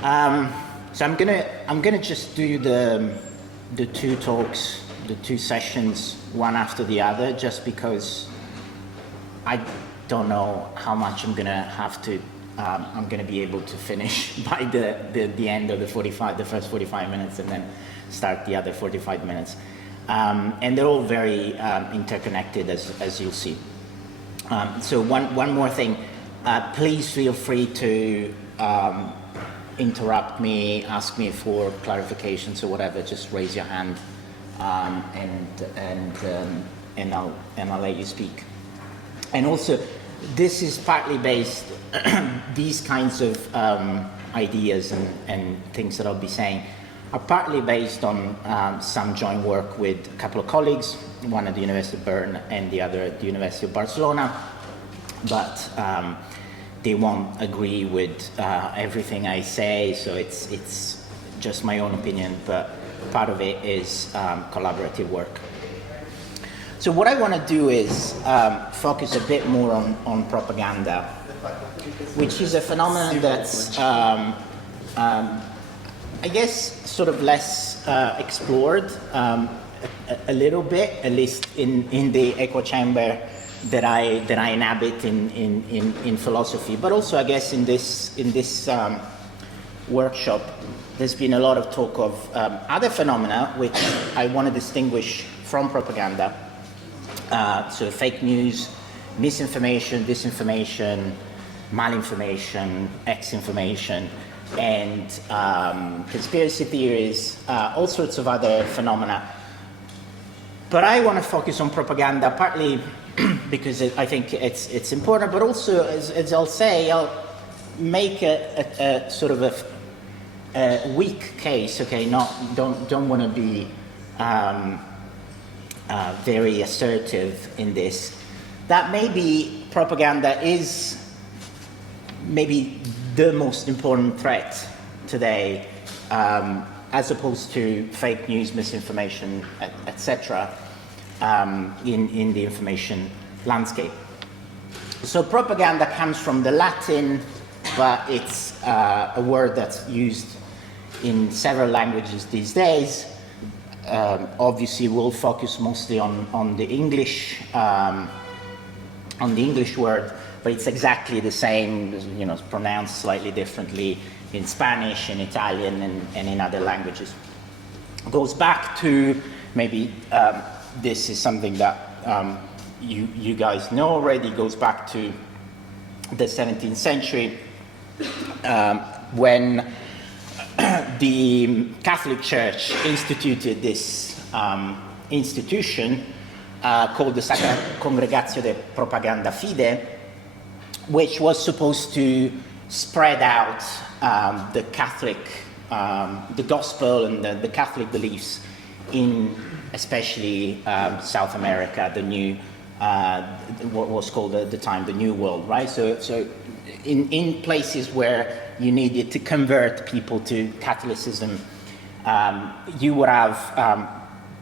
So I'm gonna just do the two talks, the two sessions, one after the other, just because I don't know how much I'm gonna be able to finish by the end of the first 45 minutes, and then start the other 45 minutes. And they're all very interconnected, as you'll see. So one more thing, please feel free to interrupt me, ask me for clarifications or whatever. Just raise your hand, and I'll let you speak. And also, this is partly based, these kinds of ideas and things that I'll be saying are partly based on some joint work with a couple of colleagues, one at the University of Bern and the other at the University of Barcelona, but they won't agree with everything I say, so it's just my own opinion, but part of it is collaborative work. So what I want to do is focus a bit more on propaganda, which is a phenomenon that's, I guess, sort of less explored a little bit, at least in the echo chamber that I inhabit in philosophy, but also I guess in this workshop, there's been a lot of talk of other phenomena which I want to distinguish from propaganda. So fake news, misinformation, disinformation, malinformation, exinformation, and conspiracy theories, all sorts of other phenomena. But I want to focus on propaganda, partly because I think it's important, but also, as I'll say, I'll make a sort of a weak case. Okay, don't want to be very assertive in this. That maybe propaganda is maybe the most important threat today, as opposed to fake news, misinformation, etc. In the information landscape. So propaganda comes from the Latin, but it's a word that's used in several languages these days. Obviously, we'll focus mostly on the English word, but it's exactly the same. You know, it's pronounced slightly differently in Spanish, in Italian, and in other languages. It goes back to maybe. This is something that you guys know already. It goes back to the 17th century when the Catholic Church instituted this institution called the Sacra Congregatio de Propaganda Fide, which was supposed to spread out the Catholic, the gospel and the Catholic beliefs in especially South America, the new, what was called at the time the New World, right? So in places where you needed to convert people to Catholicism, you would have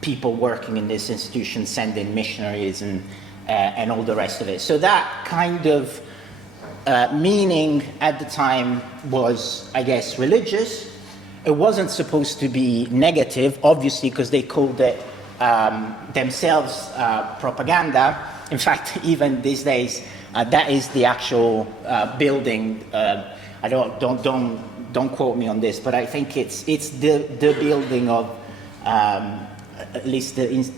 people working in this institution sending missionaries and all the rest of it. So that kind of meaning at the time was, I guess, religious. It wasn't supposed to be negative, obviously, because they called it themselves propaganda. In fact, even these days, that is the actual building. I don't quote me on this, but I think it's the building of at least the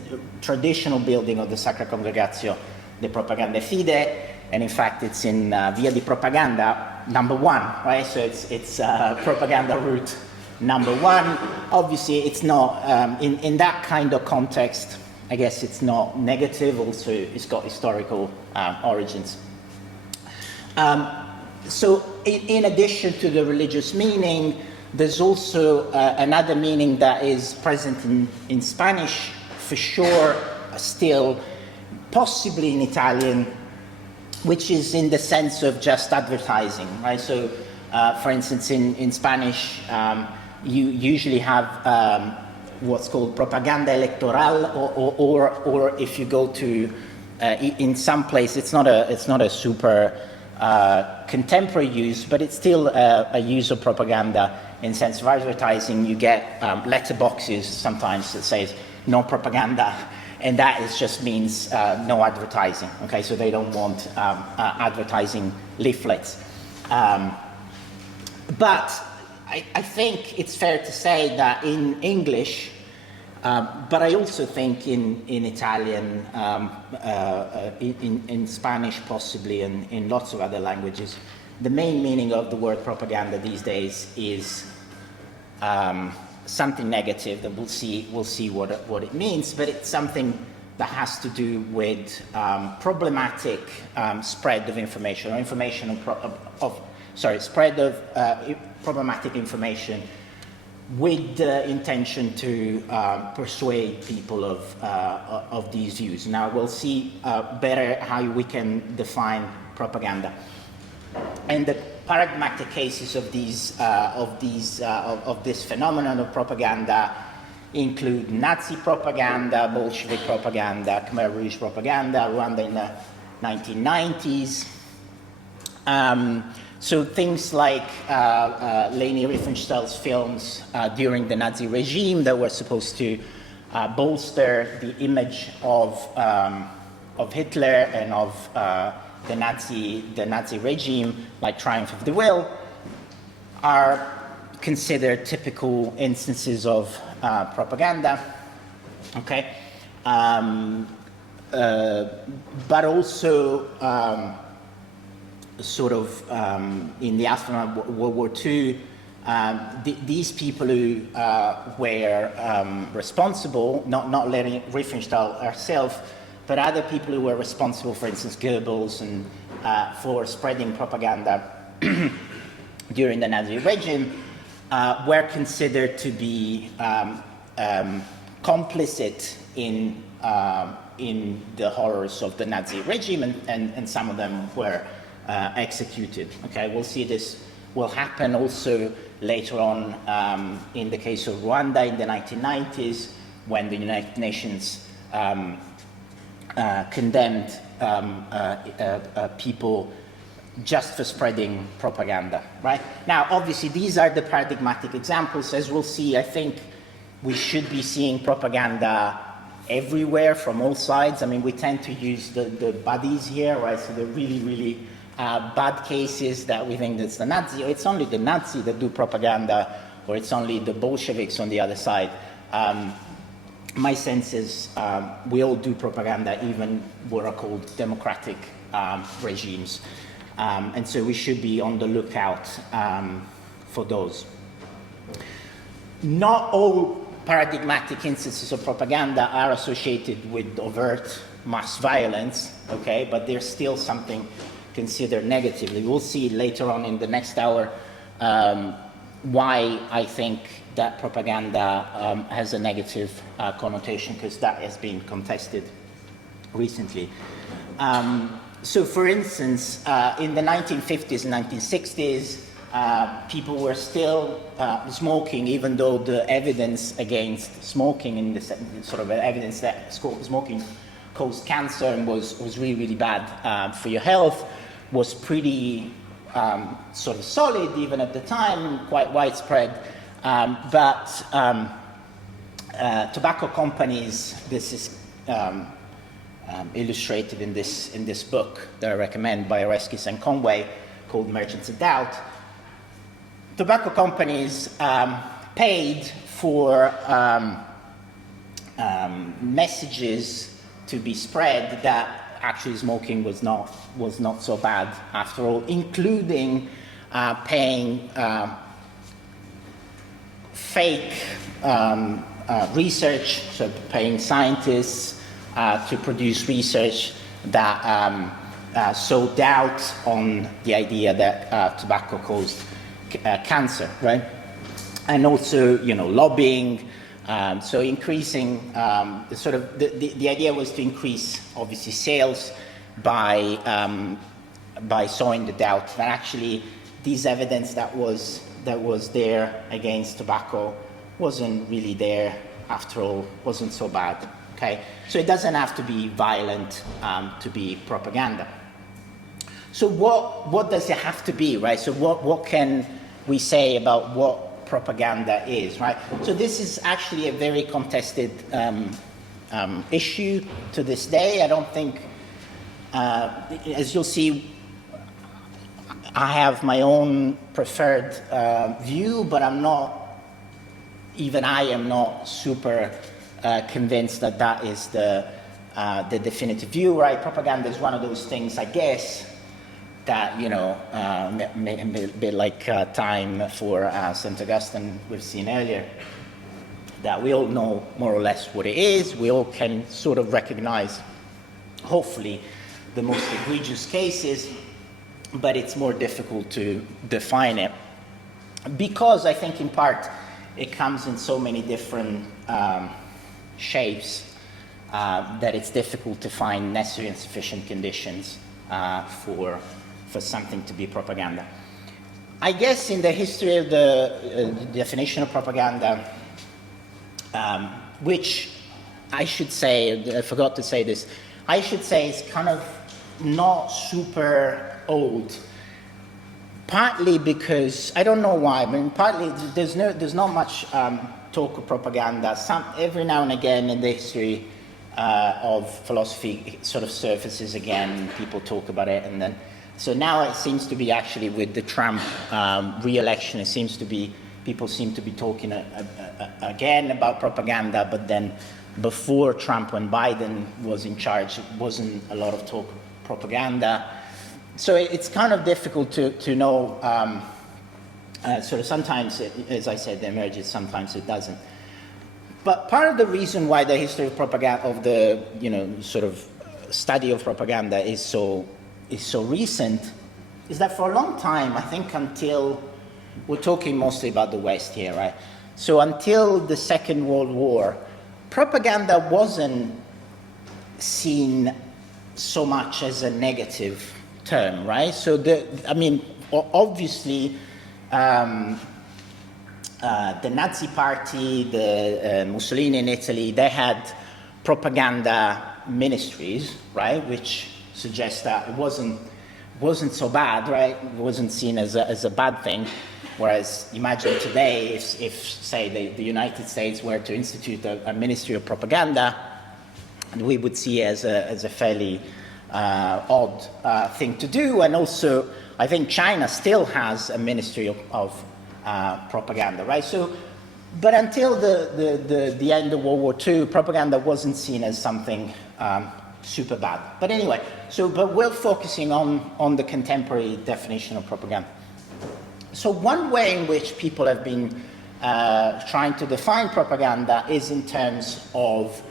traditional building of the Sacra Congregatio de Propaganda Fide, and in fact, it's in Via di Propaganda number 1, right? So it's propaganda route number 1. Obviously, it's not, in that kind of context, I guess it's not negative. Also, it's got historical origins. So in addition to the religious meaning, there's also another meaning that is present in Spanish, for sure, still, possibly in Italian, which is in the sense of just advertising, right? So, for instance, in Spanish, you usually have what's called propaganda electoral, or if you go to in some place, it's not a super contemporary use, but it's still a use of propaganda in the sense of advertising. You get letterboxes sometimes that says no propaganda, and that just means no advertising. Okay, so they don't want advertising leaflets. But I think it's fair to say that in English, but I also think in Italian, in Spanish possibly, and in lots of other languages, the main meaning of the word propaganda these days is something negative. That we'll see what it means, but it's something that has to do with problematic spread of information, or spread of problematic information with the intention to persuade people of these views. Now we'll see better how we can define propaganda. And the paradigmatic cases of this phenomenon of propaganda include Nazi propaganda, Bolshevik propaganda, Khmer Rouge propaganda, Rwanda in the 1990s. So things like Leni Riefenstahl's films during the Nazi regime that were supposed to bolster the image of Hitler and of the Nazi regime, like Triumph of the Will, are considered typical instances of propaganda. Okay, but also. In the aftermath of World War II, these people who were responsible, not Leni Riefenstahl herself, but other people who were responsible, for instance, Goebbels, and for spreading propaganda during the Nazi regime, were considered to be complicit in the horrors of the Nazi regime, and some of them were executed. Okay, we'll see this will happen also later on in the case of Rwanda in the 1990s, when the United Nations condemned people just for spreading propaganda, right? Now, obviously, these are the paradigmatic examples. As we'll see, I think we should be seeing propaganda everywhere from all sides. I mean, we tend to use the buddies here, right? So the really bad cases that we think that's the Nazi, or it's only the Nazi that do propaganda, or it's only the Bolsheviks on the other side. My sense is we all do propaganda, even what are called democratic regimes. And so we should be on the lookout for those. Not all paradigmatic instances of propaganda are associated with overt mass violence, okay, but there's still something considered negatively. We'll see later on in the next hour why I think that propaganda has a negative connotation, because that has been contested recently. So for instance, in the 1950s and 1960s, people were still smoking, even though the evidence against smoking, and the sort of evidence that smoking caused cancer and was really bad for your health, was pretty sort of solid even at the time, quite widespread. But tobacco companies, this is illustrated in this book that I recommend by Oreskes and Conway, called Merchants of Doubt. Tobacco companies paid for messages to be spread that actually smoking was not so bad after all, including paying fake research, so paying scientists to produce research that sowed doubt on the idea that tobacco caused cancer, right? And also, lobbying. So increasing, the idea was to increase, obviously, sales by sowing the doubt that actually this evidence that was there against tobacco wasn't really there after all, wasn't so bad. Okay, so it doesn't have to be violent to be propaganda. So what does it have to be, right? So what can we say about what propaganda is, right? So this is actually a very contested issue to this day. I don't think, as you'll see, I have my own preferred view, but I'm not, even I am not super convinced that that is the definitive view, right? Propaganda is one of those things, I guess, that, you know, a bit like time for St. Augustine we've seen earlier, that we all know more or less what it is. We all can sort of recognize, hopefully, the most egregious cases, but it's more difficult to define it. Because I think in part it comes in so many different shapes that it's difficult to find necessary and sufficient conditions for something to be propaganda. I guess in the history of the definition of propaganda, which I should say, I forgot to say this, I should say it's kind of not super old, partly because, I don't know why, but partly there's not much talk of propaganda. Every now and again in the history of philosophy it sort of surfaces again, people talk about it, and then, so now it seems to be actually with the Trump re-election, it seems to be, people seem to be talking again about propaganda, but then before Trump, when Biden was in charge, it wasn't a lot of talk of propaganda. So it's kind of difficult to know, sort of sometimes, as I said, it emerges, sometimes it doesn't. But part of the reason why the history of propaganda, of the, you know, sort of study of propaganda is so recent, is that for a long time, I think until, we're talking mostly about the West here, right? So until the Second World War, propaganda wasn't seen so much as a negative term, right? So I mean, obviously, the Nazi Party, the Mussolini in Italy, they had propaganda ministries, right? Which suggests that it wasn't so bad, right? It wasn't seen as a bad thing. Whereas imagine today, if say the United States were to institute a ministry of propaganda, we would see as a fairly odd thing to do. And also, I think China still has a ministry of propaganda, right? So, but until the end of World War II, propaganda wasn't seen as something super bad. But anyway, but we're focusing on the contemporary definition of propaganda. So one way in which people have been trying to define propaganda is in terms of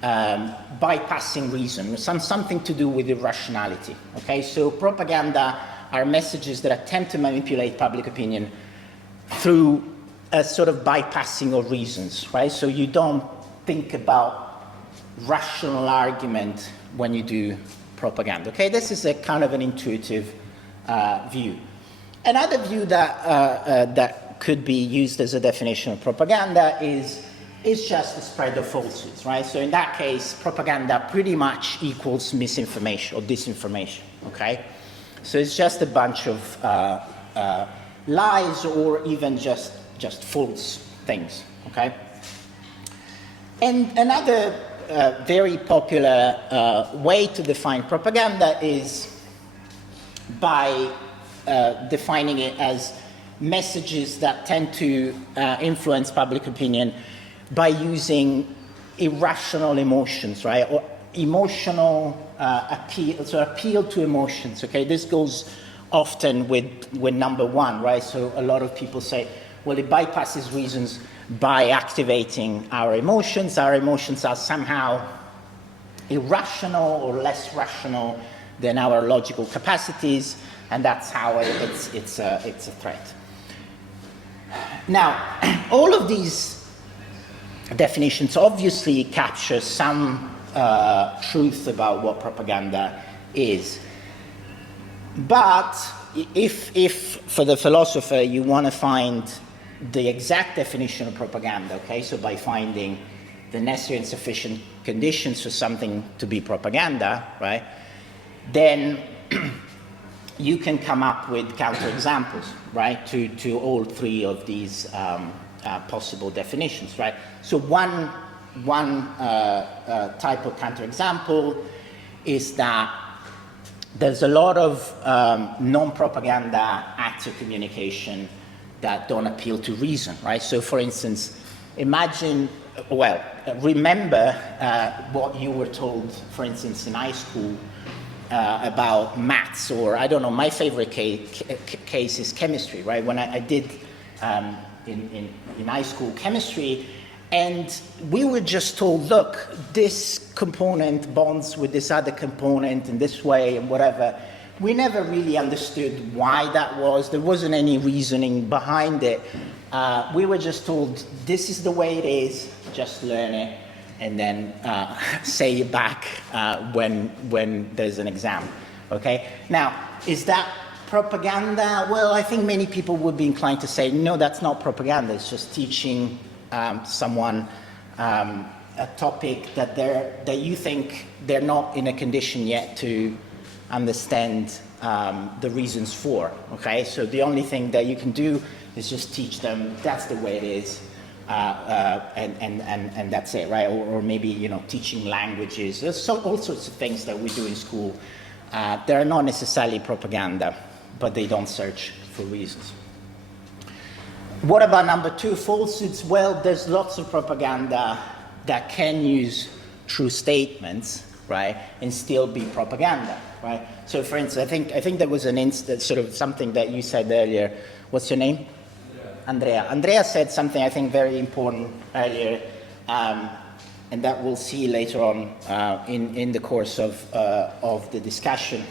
bypassing reason, something to do with irrationality. Okay, so propaganda are messages that attempt to manipulate public opinion through a sort of bypassing of reasons, right? So you don't think about rational argument when you do propaganda. Okay, this is a kind of an intuitive view. Another view that could be used as a definition of propaganda is just the spread of falsehoods, right? So in that case, propaganda pretty much equals misinformation or disinformation, okay? So it's just a bunch of lies or even just false things, okay? And another very popular way to define propaganda is by defining it as messages that tend to influence public opinion by using irrational emotions, right? Or emotional appeal, so appeal to emotions, okay? This goes often with number one, right? So a lot of people say, well, it bypasses reasons by activating our emotions. Our emotions are somehow irrational or less rational than our logical capacities, and that's how it's a threat. Now, all of these definitions obviously capture some truth about what propaganda is. But if for the philosopher you want to find the exact definition of propaganda, okay, so by finding the necessary and sufficient conditions for something to be propaganda, right, then you can come up with counterexamples, right, to all three of these possible definitions, right? So one type of counterexample is that there's a lot of non-propaganda acts of communication that don't appeal to reason, right? So for instance, remember what you were told, for instance, in high school about maths, or I don't know, my favorite case is chemistry, right? When I did in high school chemistry, and we were just told, look, this component bonds with this other component in this way and whatever. We never really understood why that was. There wasn't any reasoning behind it. We were just told, this is the way it is, just learn it, and then say it back when there's an exam, okay? Now, is that propaganda? Well, I think many people would be inclined to say, no, that's not propaganda, it's just teaching someone a topic that you think they're not in a condition yet to understand the reasons for, okay? So the only thing that you can do is just teach them that's the way it is, and that's it, right? Or maybe, you know, teaching languages. There's all sorts of things that we do in school. They're not necessarily propaganda, but they don't search for reasons. What about number two, falsehoods? Well, there's lots of propaganda that can use true statements, right, and still be propaganda, right? So, for instance, I think there was an instance, sort of something that you said earlier. What's your name? Andrea. Andrea said something I think very important earlier, and that we'll see later on in the course of the discussion.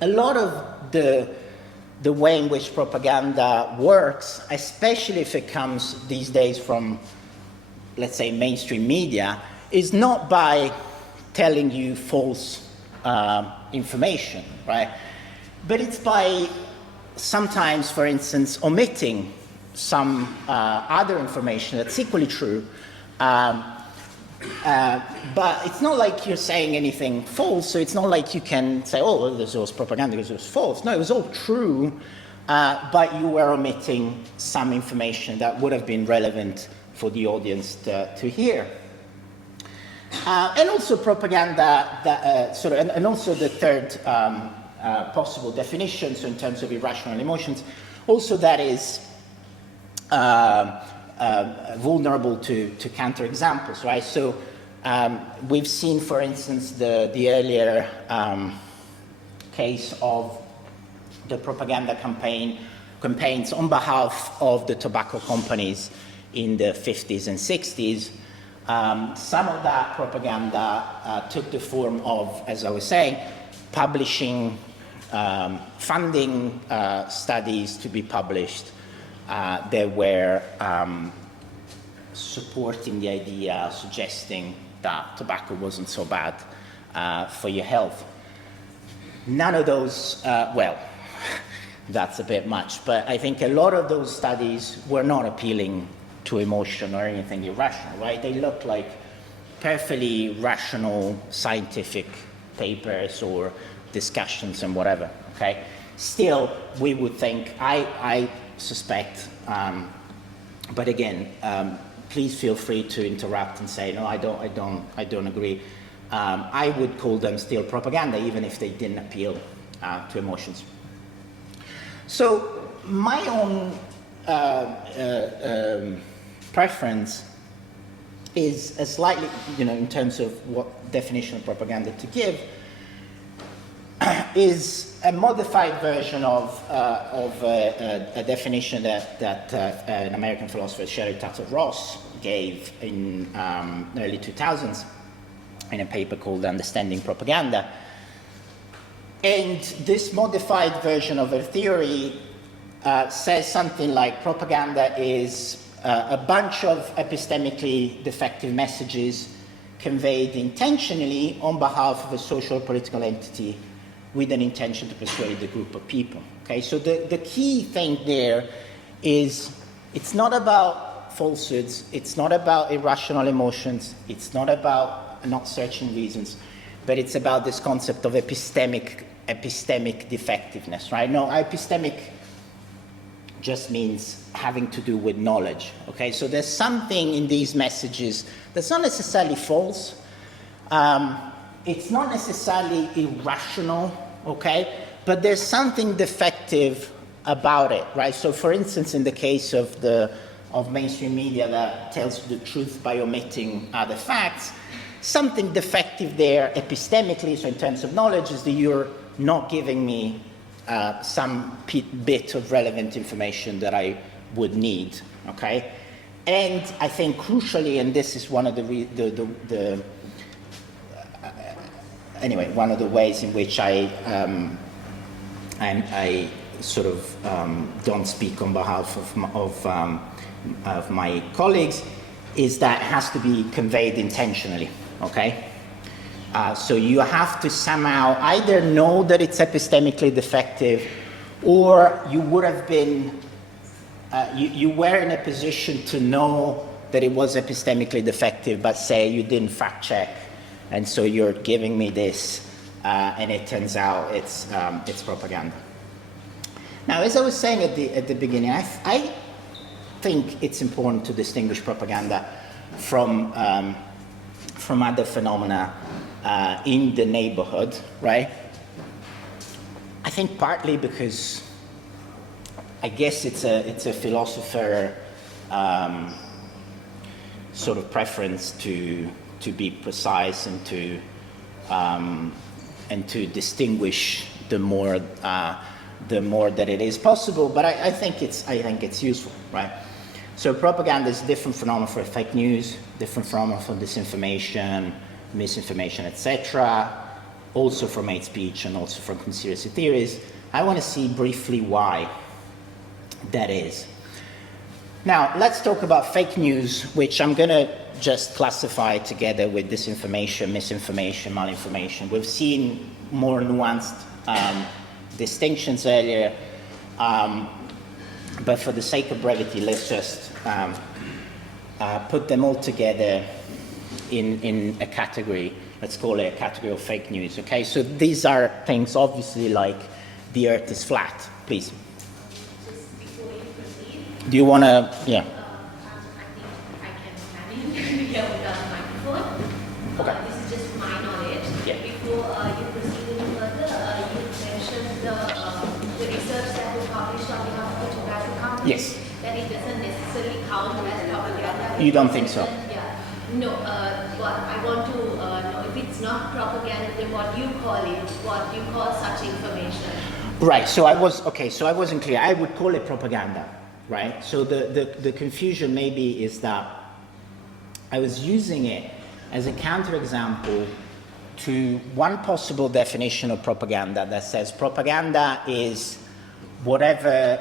A lot of the way in which propaganda works, especially if it comes these days from, let's say, mainstream media, is not by telling you false information, right? But it's by sometimes, for instance, omitting some other information that's equally true. But it's not like you're saying anything false, so it's not like you can say, oh, well, this was propaganda because it was false. No, it was all true, but you were omitting some information that would have been relevant for the audience to hear. And also propaganda, and also the third possible definition, so in terms of irrational emotions, also that is vulnerable to counterexamples, right? So we've seen, for instance, the earlier case of the propaganda campaigns on behalf of the tobacco companies in the 50s and 60s. Some of that propaganda took the form of, as I was saying, publishing, funding studies to be published. They were supporting the idea, suggesting that tobacco wasn't so bad for your health. None of those, well, that's a bit much, but I think a lot of those studies were not appealing to emotion or anything irrational, right? They looked like perfectly rational scientific papers or discussions and whatever, okay? Still, we would think, I suspect, but again, please feel free to interrupt and say, no, I don't agree. I would call them still propaganda, even if they didn't appeal to emotions. So my own preference is a slightly, in terms of what definition of propaganda to give, is a modified version of a definition that an American philosopher, Sherry Tuttle Ross, gave in early 2000s in a paper called Understanding Propaganda. And this modified version of her theory says something like propaganda is a bunch of epistemically defective messages conveyed intentionally on behalf of a social or political entity with an intention to persuade a group of people. Okay, so the key thing there is it's not about falsehoods, it's not about irrational emotions, it's not about not searching reasons, but it's about this concept of epistemic epistemic defectiveness, right? No, epistemic just means having to do with knowledge, okay? So there's something in these messages that's not necessarily false. It's not necessarily irrational, okay? But there's something defective about it, right? So for instance, in the case of mainstream media that tells the truth by omitting other facts, something defective there epistemically, so in terms of knowledge, is that you're not giving me some bit of relevant information that I would need, okay? And I think crucially, and this is one of one of the ways in which I sort of don't speak on behalf of my colleagues, is that it has to be conveyed intentionally, okay? So you have to somehow either know that it's epistemically defective, or you would have been, you were in a position to know that it was epistemically defective, but say you didn't fact check, and so you're giving me this, and it turns out it's propaganda. Now, as I was saying at the beginning, I think it's important to distinguish propaganda from other phenomena in the neighborhood, right? I think partly because I guess it's a philosopher sort of preference to be precise and to distinguish the more that it is possible. But I think it's useful, right? So propaganda is a different phenomenon for fake news, different phenomenon for disinformation, misinformation, etc., also from hate speech and also from conspiracy theories. I want to see briefly why that is. Now, let's talk about fake news, which I'm going to just classify together with disinformation, misinformation, malinformation. We've seen more nuanced distinctions earlier, but for the sake of brevity, let's just put them all together in a category. Let's call it a category of fake news, okay? So these are things obviously like the earth is flat. Please. Just before you proceed. Do you want to, yeah. I think I can stand in here without a microphone. Okay. This is just my knowledge. Yeah. Before you proceed any further, you mentioned the research that was published on behalf of the tobacco company. Yes. That it doesn't necessarily count as propaganda. You don't think so? Yeah. No, but I want to know if it's not propaganda, then what you call such information. Right, so I wasn't clear. I would call it propaganda, right? So the confusion maybe is that I was using it as a counterexample to one possible definition of propaganda that says propaganda is whatever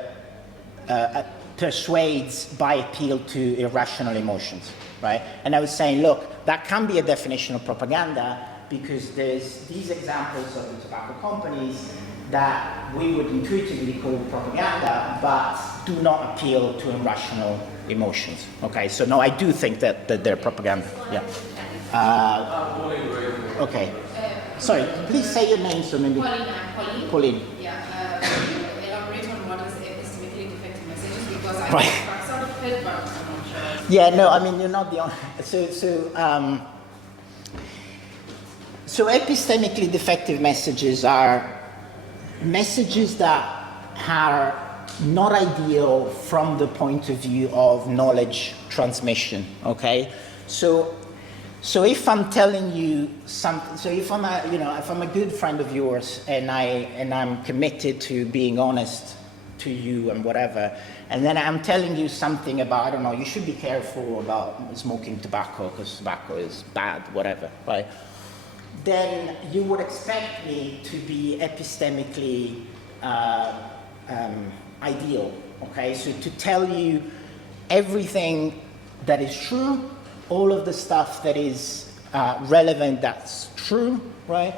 persuades by appeal to irrational emotions, right? And I was saying, look, that can be a definition of propaganda because there's these examples of the tobacco companies that we would intuitively call propaganda, but do not appeal to irrational emotions. Okay, so no, I do think that they're propaganda. Yeah. Okay. Sorry, please say your name so maybe. Pauline. Yeah. Can you elaborate on what is epistemically defective messages? Because I sort of felt, but I'm not sure. Yeah, no, I mean you're not the only. So epistemically defective messages are messages that are not ideal from the point of view of knowledge transmission, okay? So if I'm telling you something, so if I'm a good friend of yours and I'm committed to being honest to you and whatever, and then I'm telling you something about, I don't know, you should be careful about smoking tobacco because tobacco is bad, whatever, right? Then you would expect me to be epistemically ideal, okay? So to tell you everything that is true, all of the stuff that is relevant that's true, right?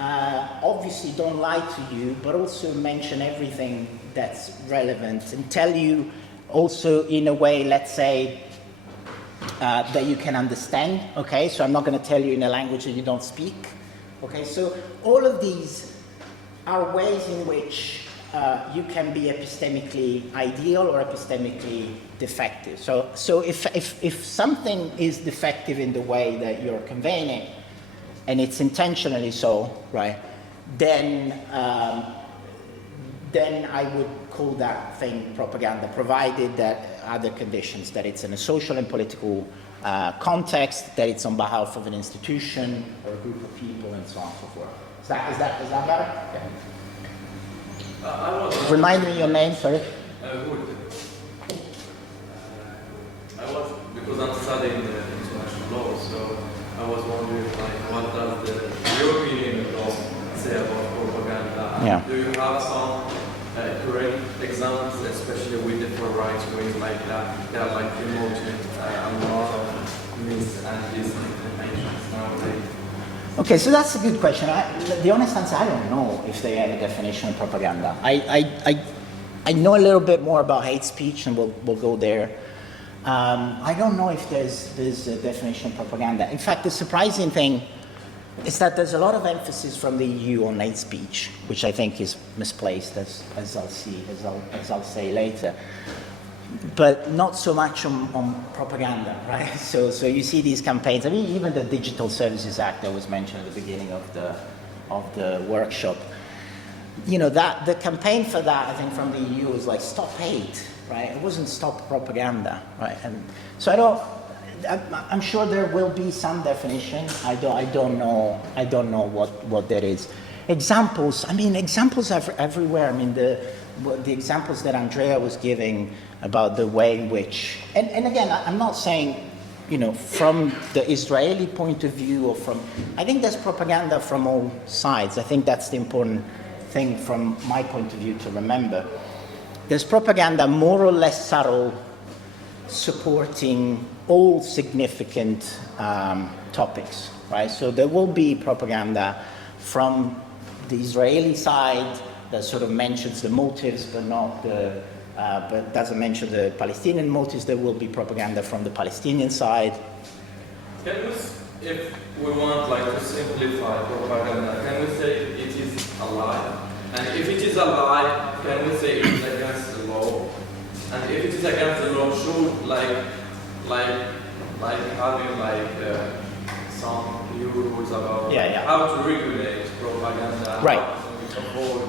Obviously don't lie to you, but also mention everything that's relevant and tell you also in a way, let's say, that you can understand, okay? So I'm not going to tell you in a language that you don't speak, okay? So all of these are ways in which you can be epistemically ideal or epistemically defective. So if something is defective in the way that you're conveying it, and it's intentionally so, right, then I would call that thing propaganda, provided that other conditions, that it's in a social and political context, that it's on behalf of an institution or a group of people, and so on and so forth. Is that better? Okay. Remind me your name, sorry. Because I'm studying international law, so I was wondering, what does the European law say about propaganda? Yeah. Do you have some correct examples, especially with the right wing, like that? They are like promoting a lot of mis and disinformation nowadays. Okay, so that's a good question. The honest answer, I don't know if they have a definition of propaganda. I know a little bit more about hate speech, and we'll go there. I don't know if there's a definition of propaganda. In fact, the surprising thing is that there's a lot of emphasis from the EU on hate speech, which I think is misplaced, as I'll say later. But not so much on propaganda, right? So you see these campaigns. I mean, even the Digital Services Act that was mentioned at the beginning of the workshop. You know, that the campaign for that, I think, from the EU was like stop hate, right? It wasn't stop propaganda, right? And so I'm sure there will be some definition. I don't know what that is. Examples. I mean, examples are everywhere. I mean, the examples that Andrea was giving about the way in which, and again, I'm not saying, you know, from the Israeli point of view or from, I think there's propaganda from all sides. I think that's the important thing from my point of view to remember. There's propaganda more or less subtle, supporting all significant topics, right? So there will be propaganda from the Israeli side that sort of mentions the motives, but not the, but doesn't mention the Palestinian motives. There will be propaganda from the Palestinian side. Can we, if we want like to simplify propaganda, can we say it is a lie? And if it is a lie, can we say it is against the law? And if it is against the law, should like having some new rules about how to regulate propaganda? Right. How to avoid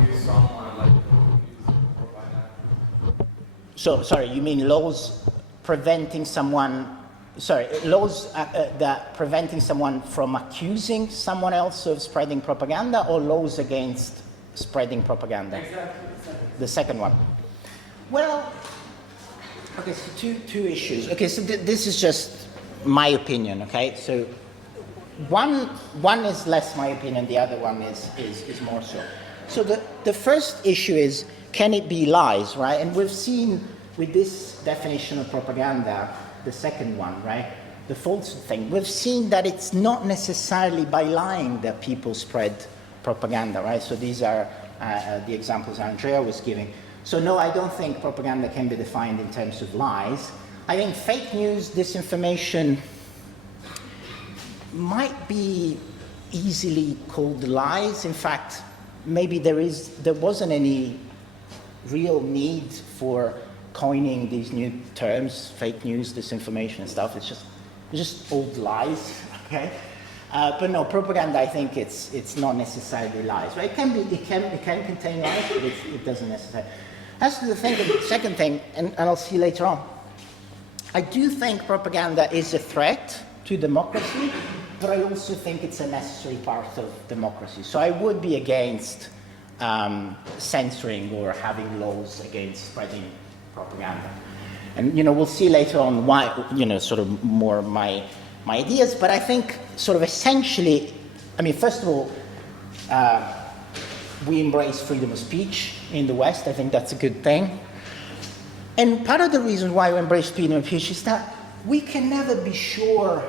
accuse someone like using propaganda. So, sorry, you mean laws preventing someone? Sorry, laws that preventing someone from accusing someone else of spreading propaganda, or laws against spreading propaganda? Exactly. The second one. Well, okay, so two issues. Okay, so this is just my opinion, okay? So one is less my opinion, the other one is more so. So the first issue is, can it be lies, right? And we've seen with this definition of propaganda, the second one, right? The false thing. We've seen that it's not necessarily by lying that people spread propaganda, right? So these are the examples Andrea was giving. So no, I don't think propaganda can be defined in terms of lies. I think fake news, disinformation might be easily called lies. In fact, maybe there wasn't any real need for coining these new terms, fake news, disinformation and stuff. It's just old lies, okay? But no, propaganda, I think it's not necessarily lies, right? It can contain lies, but it doesn't necessarily. As to the second thing, and I'll see later on, I do think propaganda is a threat to democracy, but I also think it's a necessary part of democracy. So I would be against censoring or having laws against spreading propaganda. And, you know, we'll see later on why, you know, sort of more my ideas, but I think sort of essentially, I mean, first of all, we embrace freedom of speech in the West. I think that's a good thing. And part of the reason why we embrace freedom of speech is that we can never be sure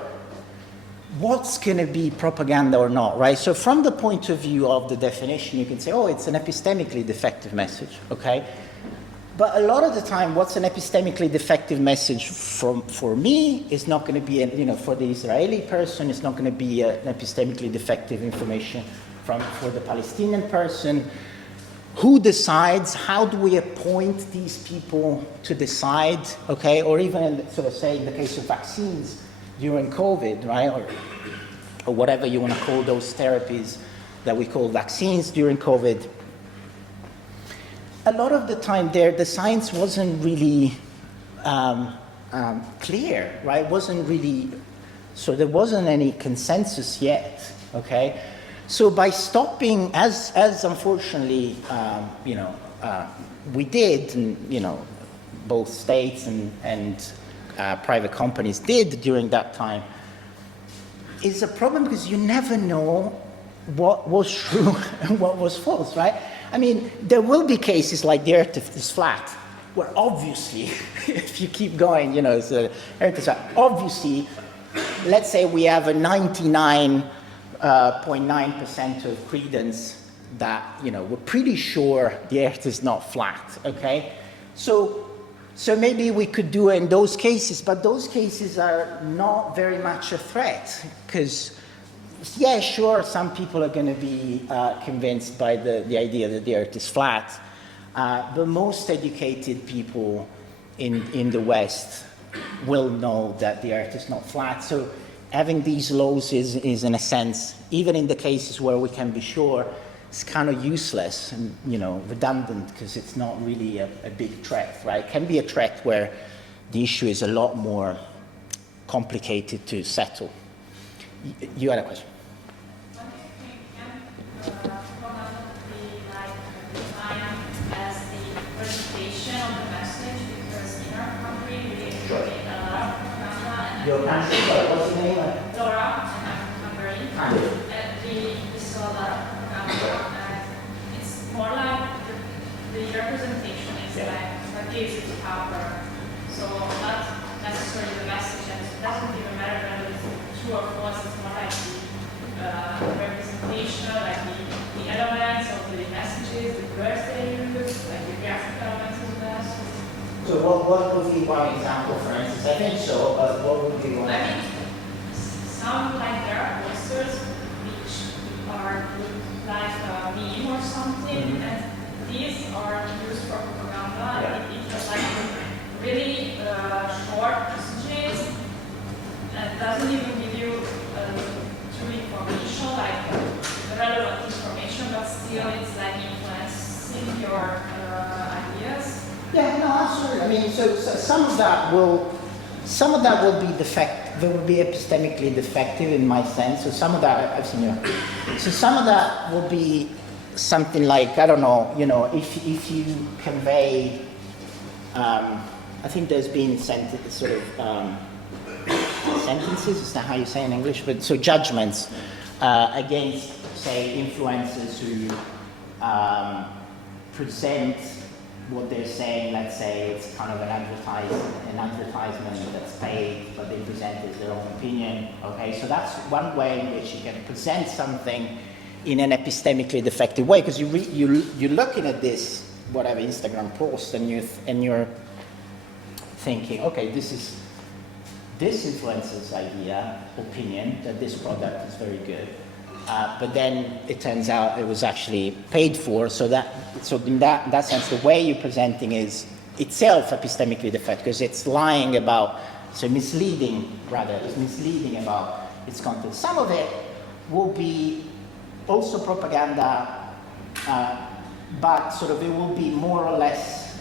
what's going to be propaganda or not, right? So from the point of view of the definition, you can say, oh, it's an epistemically defective message, okay? But a lot of the time, what's an epistemically defective message for me is not going to be, you know, for the Israeli person, it's not going to be an epistemically defective information for the Palestinian person. Who decides? How do we appoint these people to decide? Okay, or even sort of say in the case of vaccines during COVID, right, or whatever you want to call those therapies that we call vaccines during COVID. A lot of the time there, the science wasn't really clear, right? Wasn't really, so there wasn't any consensus yet, okay? So by stopping, as unfortunately, we did, and, both states and private companies did during that time, is a problem because you never know what was true and what was false, right? I mean, there will be cases like the Earth is flat, where obviously, if you keep going, it's the Earth is flat. Obviously, let's say we have a 99.9% of credence that, we're pretty sure the Earth is not flat, okay? So maybe we could do it in those cases, but those cases are not very much a threat, because, yeah, sure, some people are going to be convinced by the idea that the Earth is flat, but most educated people in the West will know that the Earth is not flat. So having these laws is in a sense, even in the cases where we can be sure, it's kind of useless and redundant, because it's not really a big threat, right? It can be a threat where the issue is a lot more complicated to settle. You had a question? What do you think can propaganda be like defined as the presentation of the message? Because in our country we educate a lot of propaganda and Your country, sorry, what's your name? Laura and I'm Hungary. And we saw a lot of propaganda and it's more like the representation is like what gives it power. So not necessarily the message, and it doesn't even matter whether it's true or false, it's more like the representation, like the elements of the messages, the words they use, like the graphic elements of the message. So what would be one example, for instance? I think so, but what would be one? I mean, some like there are posters which are like a meme or something, and these are used for propaganda. Yeah. It has like really short messages and doesn't even give you true information, like relevant information, but still it's like influencing your ideas. Yeah, no, absolutely. I mean, so some of that will be will be epistemically defective in my sense. So some of that, I've seen you. So some of that will be something like, I don't know, if you convey, I think there's been sentences, is that how you say in English? But so judgments against, say, influencers who present what they're saying. Let's say it's kind of an advertisement that's paid, but they present as their own opinion. Okay, so that's one way in which you can present something in an epistemically defective way, because you're looking at this whatever Instagram post and you're thinking, okay, this is this influencer's opinion that this product is very good, but then it turns out it was actually paid for. So in that sense, the way you're presenting is itself epistemically defective, because it's lying about, misleading about its content. Some of it will be also propaganda, but it will be more or less.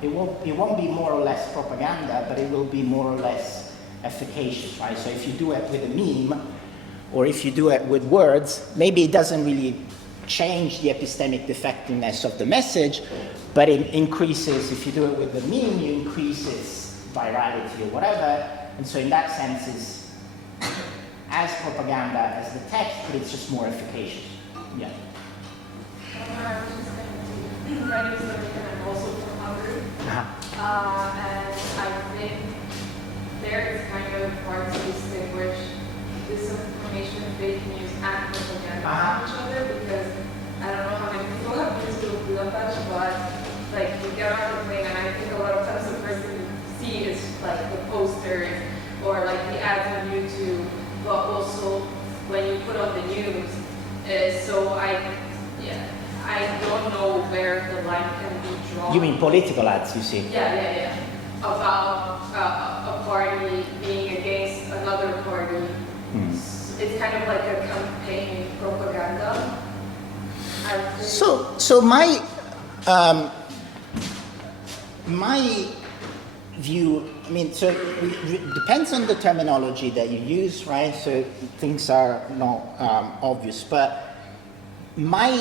It won't be more or less propaganda, but it will be more or less efficacious, right? So if you do it with a meme, or if you do it with words, maybe it doesn't really change the epistemic defectiveness of the message, but it increases, if you do it with the meme, you increase its virality or whatever, and so in that sense it's as propaganda as the text, but it's just more efficacious. Yeah. I'm also from Hungary, and I think there is kind of hard to distinguish disinformation, fake news, and propaganda from each other, because I don't know how many people have used to Budapest, but you get on the plane, and I think a lot of times the first thing you see is the posters or the ads on YouTube, but also when you put on the news, where the line can be drawn. You mean political ads, you see? Yeah. About a party being against another party. It's kind of like a campaign propaganda. I think. So my view, I mean, so it depends on the terminology that you use, right? So things are not obvious, but my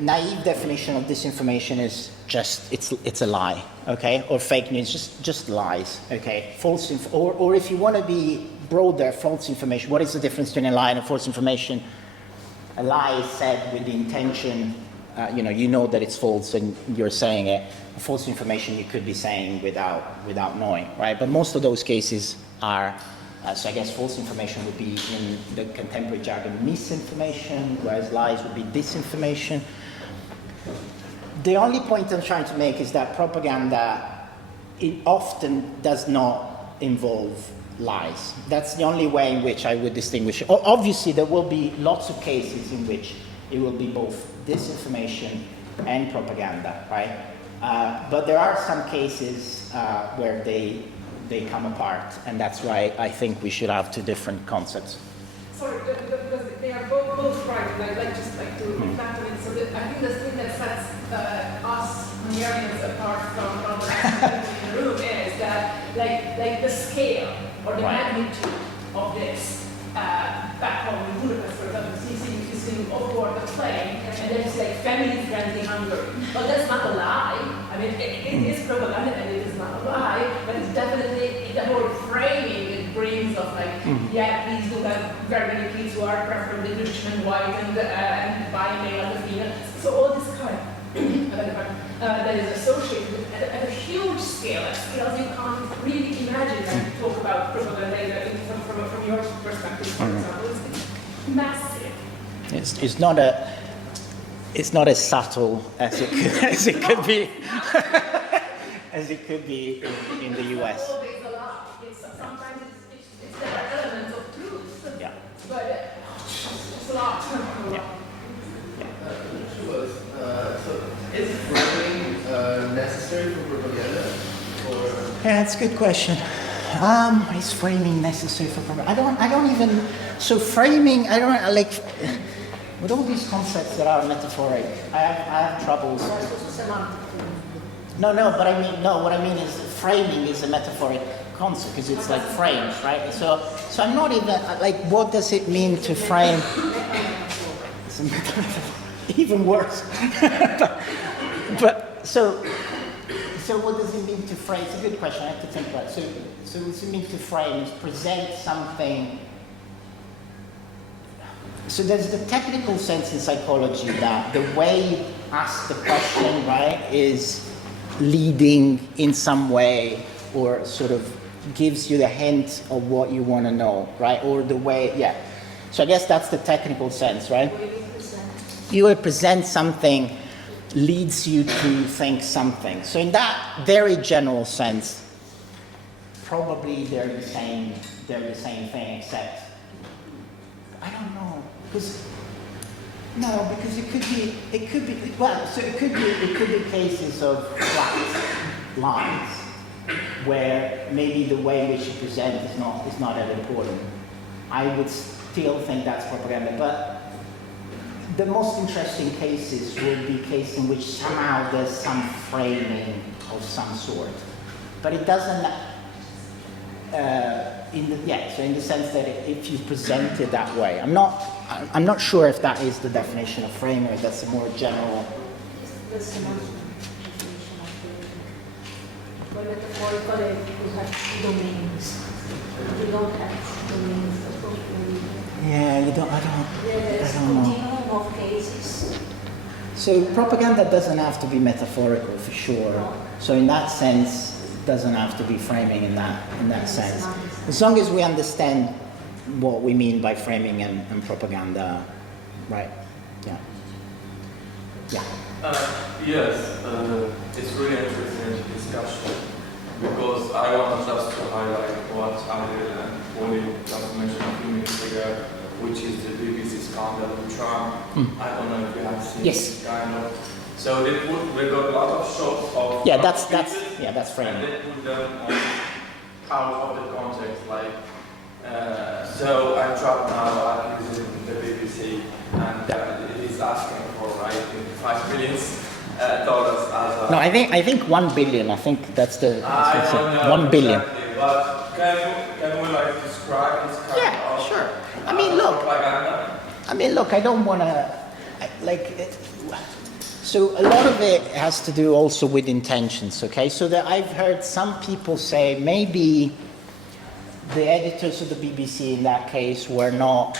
naive definition of disinformation is just it's a lie, okay, or fake news, just lies, okay, or if you want to be broader, false information. What is the difference between a lie and a false information? A lie is said with the intention, you know that it's false and you're saying it. A false information you could be saying without knowing, right? But most of those cases are. So I guess false information would be, in the contemporary jargon, misinformation, whereas lies would be disinformation. The only point I'm trying to make is that propaganda, it often does not involve lies. That's the only way in which I would distinguish it. Obviously, there will be lots of cases in which it will be both disinformation and propaganda, right? But there are some cases where they come apart, and that's why I think we should have two different concepts. Sorry, because they are both right. Like just like to example it. So I think the thing that sets us Hungarians apart from the rest in the room is that like the scale or the magnitude of this. Back home in Budapest, for example, you see aboard the plane, and there's like family-friendly Hungary. Well, that's not a lie. I mean, it is propaganda, and it is not a lie, but it's definitely the whole framing it brings of like, please do have very many kids who are preferably rich and white and buy male and female. So all this kind that is associated with at a huge scale, at scales you can't really imagine when you talk about propaganda from your perspective, for example. It's massive. It's not as subtle as it could be as it could be in the US. It's always a lie. Sometimes there are elements of truth. Yeah. But it's a lot. Yeah. So is framing necessary for propaganda? Or? Yeah, that's a good question. Is framing necessary for propaganda? I don't even. So framing, I don't like. With all these concepts that are metaphoric, I have troubles. No, but what I mean is framing is a metaphoric concept because it's like frames, right? So I'm not even like, what does it mean to frame? It's a metaphor. Even worse. but so what does it mean to frame? It's a good question. I have to think about it. So what does it mean to frame? Is present something. So there's the technical sense in psychology that the way you ask the question, right, is leading in some way or sort of gives you the hint of what you want to know, right? Or the way, yeah. So I guess that's the technical sense, right? You will present something leads you to think something. So in that very general sense, probably they're the same thing, except I don't know, because it could be cases of flat lines where maybe the way in which you present is not as important. I would still think that's propaganda, but the most interesting cases will be cases in which somehow there's some framing of some sort, but it doesn't. So in the sense that if you present it that way, I'm not sure if that is the definition of framing, or that's a more general. The semantic definition of the but metaphorically we have domains. We don't have domains appropriately. Yeah, I don't There's a know. continuum of cases. So propaganda doesn't have to be metaphorical for sure. So in that sense, it doesn't have to be framing in that sense. As long as we understand what we mean by framing and propaganda, right? Yeah. Yeah. Yes, it's really interesting discussion because I want just to highlight what Adil and Oli just mentioned a few minutes ago, which is the BBC scandal with Trump. I don't know if you have seen Yes. this kind of So they got a lot of shots of Yeah, that's pieces, that's and framing. they put them on out of the context, like. So I tried now at using the BBC, and it is asking for $5 billion as a. No, I think 1 billion. I think that's the. I don't know 1 billion. exactly, but can we like describe this kind Yeah, of sure. I mean, look. propaganda? I mean, look. I don't want to So a lot of it has to do also with intentions. Okay, so that I've heard some people say maybe the editors of the BBC in that case were not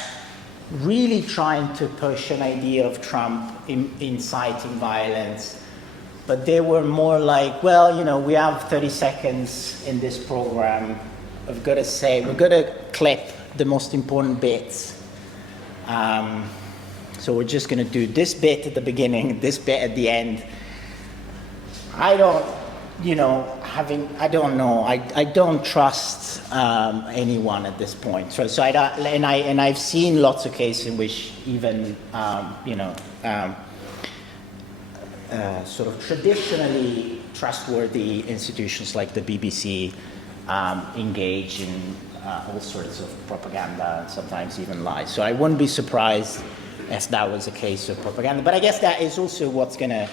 really trying to push an idea of Trump inciting violence, but they were more like, well, we have 30 seconds in this program. We've got to clip the most important bits. So we're just going to do this bit at the beginning, this bit at the end. I don't know. I don't trust anyone at this point. So I've seen lots of cases in which even sort of traditionally trustworthy institutions like the BBC engage in all sorts of propaganda and sometimes even lies. So I wouldn't be surprised if that was a case of propaganda. But I guess that is also what's going to.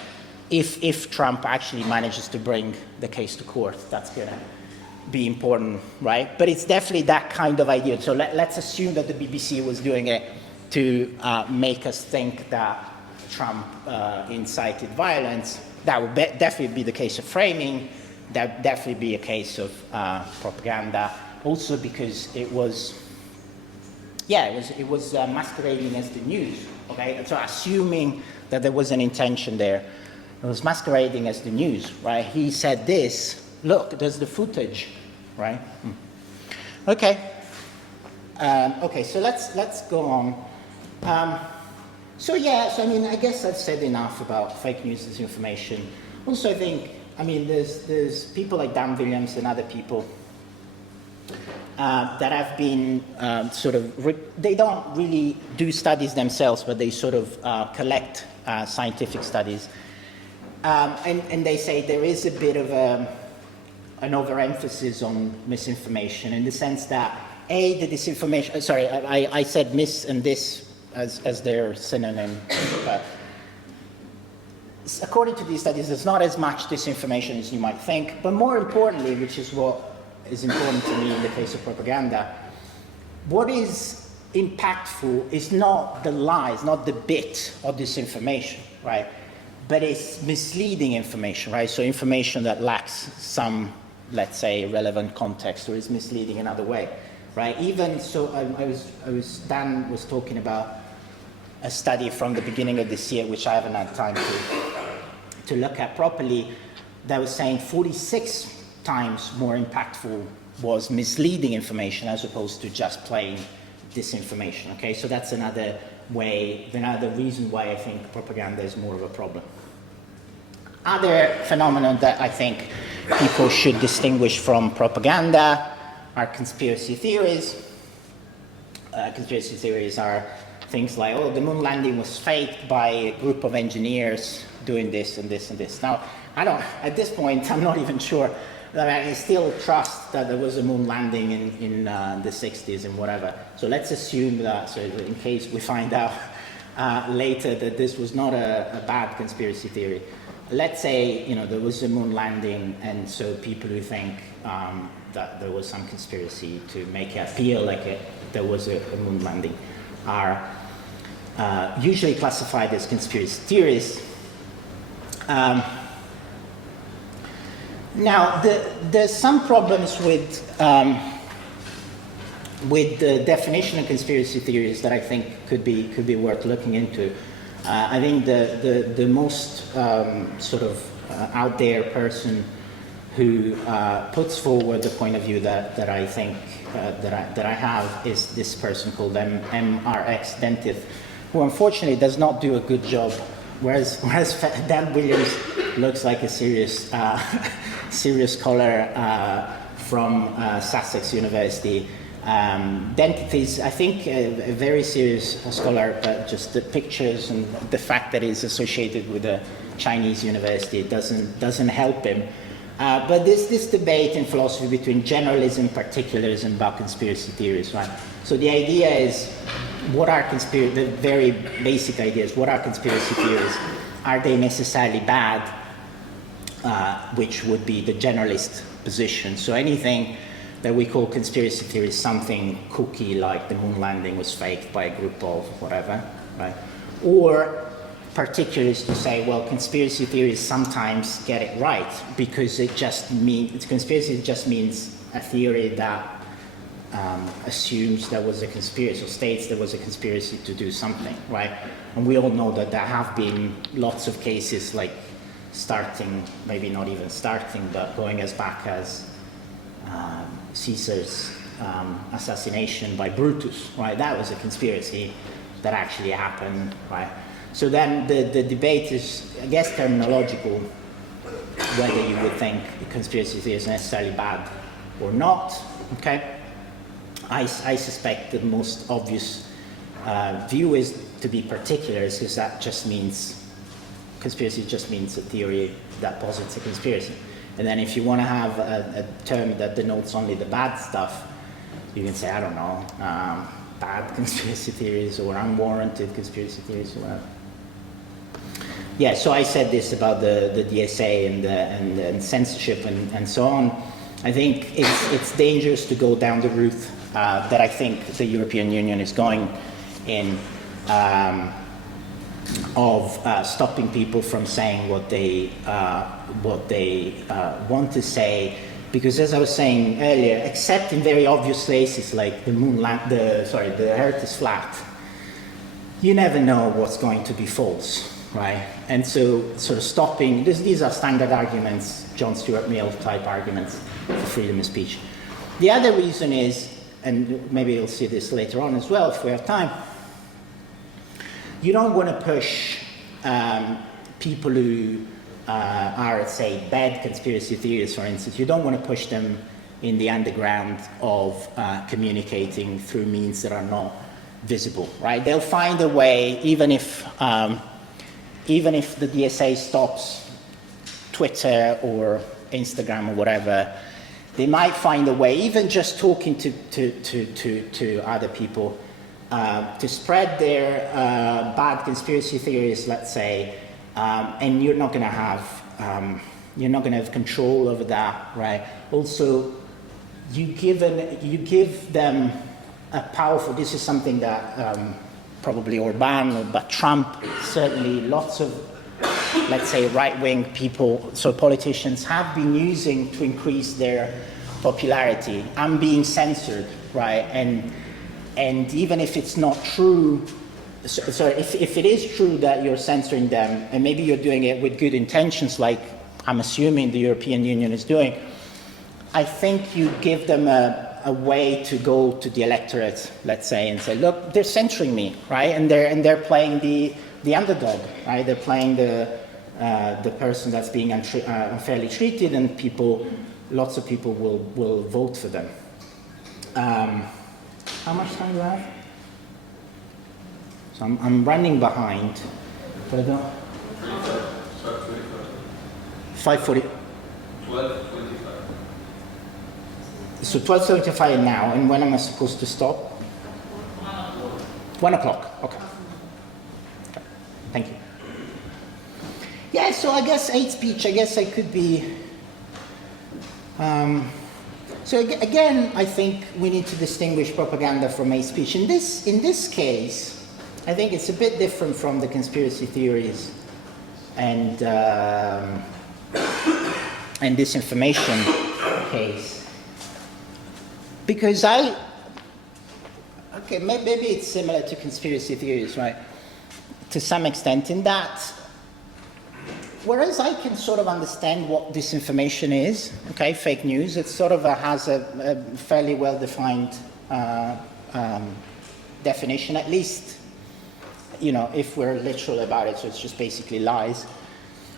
If Trump actually manages to bring the case to court, that's going to be important, right? But it's definitely that kind of idea. So let's assume that the BBC was doing it to make us think that Trump incited violence. That would definitely be the case of framing. That would definitely be a case of propaganda. Also because it was masquerading as the news, okay? So assuming that there was an intention there. It was masquerading as the news, right? He said this, look, there's the footage, right? Okay. So let's go on. So I mean, I guess I've said enough about fake news disinformation. Also, I think, there's people like Dan Williams and other people that have been they don't really do studies themselves, but they sort of collect scientific studies. And they say there is a bit of an overemphasis on misinformation in the sense that, the disinformation, I said mis and this as their synonym. According to these studies, there's not as much disinformation as you might think, but more importantly, which is what is important to me in the case of propaganda, what is impactful is not the lies, not the bit of disinformation, right? But it's misleading information, right? So information that lacks some, let's say, relevant context or is misleading another way, right? Even so, Dan was talking about a study from the beginning of this year, which I haven't had time to look at properly, that was saying 46 times more impactful was misleading information as opposed to just plain disinformation, okay? So that's another reason why I think propaganda is more of a problem. Other phenomenon that I think people should distinguish from propaganda are conspiracy theories. Conspiracy theories are things like, the moon landing was faked by a group of engineers doing this and this and this. Now, at this point, I'm not even sure. I still trust that there was a moon landing in the 60s and whatever. So let's assume that, so in case we find out later that this was not a bad conspiracy theory. Let's say, there was a moon landing, and so people who think that there was some conspiracy to make it appear like there was a moon landing are usually classified as conspiracy theories. Now, there's some problems with the definition of conspiracy theories that I think could be worth looking into. I think the most out there person who puts forward the point of view that I think that I have is this person called MRX Dentith, who unfortunately does not do a good job. Whereas Dan Williams looks like a serious scholar from Sussex University. Dentith, I think, a very serious scholar, but just the pictures and the fact that it's associated with a Chinese university doesn't help him. But this debate in philosophy between generalism, particularism about conspiracy theories, right? So the idea is, the very basic ideas, what are conspiracy theories? Are they necessarily bad? Which would be the generalist position. So anything that we call conspiracy theory is something kooky, like the moon landing was faked by a group of whatever, right? Or particulars to say, well, conspiracy theories sometimes get it right because conspiracy just means a theory that assumes there was a conspiracy, or states there was a conspiracy to do something, right? And we all know that there have been lots of cases, like maybe not even starting, but going as back as Caesar's assassination by Brutus, right? That was a conspiracy that actually happened, right? So then the debate is, I guess, terminological, whether you would think the conspiracy theory is necessarily bad or not, okay? I suspect the most obvious view is to be particular, because that just means, conspiracy just means a theory that posits a conspiracy. And then if you want to have a term that denotes only the bad stuff, you can say, I don't know, bad conspiracy theories or unwarranted conspiracy theories or whatever. Yeah, so I said this about the DSA and censorship and so on. I think it's dangerous to go down the route that I think the European Union is going in, of stopping people from saying what they want to say, because as I was saying earlier, except in very obvious places like the Earth is flat, you never know what's going to be false, right? And so sort of stopping, these are standard arguments, John Stuart Mill type arguments for freedom of speech. The other reason is, and maybe you'll see this later on as well if we have time, you don't want to push people who are, say, bad conspiracy theorists, for instance, you don't want to push them in the underground of communicating through means that are not visible, right? They'll find a way, even if the DSA stops Twitter or Instagram or whatever, they might find a way, even just talking to other people, to spread their bad conspiracy theories, let's say, and you're not going to have control over that, right? Also, you give them a powerful. This is something that probably Orban, but Trump, certainly lots of, let's say, right-wing people, so politicians have been using to increase their popularity. I'm being censored, right? And even if it's not true, so if it is true that you're censoring them, and maybe you're doing it with good intentions, like I'm assuming the European Union is doing, I think you give them a way to go to the electorate, let's say, and say, look, they're censoring me, right? And they're playing the underdog, right? They're playing the person that's being unfairly treated, and lots of people will vote for them. How much time do I have? So I'm running behind, but I don't. 5:40. 12:25. So 12:75 now, and when am I supposed to stop? 1 o'clock. Okay. Thank you. Yeah. So I guess hate speech. I guess I could be. So again, I think we need to distinguish propaganda from hate speech. In this case, I think it's a bit different from the conspiracy theories and disinformation case, because maybe it's similar to conspiracy theories, right? To some extent, in that. Whereas I can sort of understand what disinformation is, okay, fake news, it sort of has a fairly well-defined definition, at least, if we're literal about it, so it's just basically lies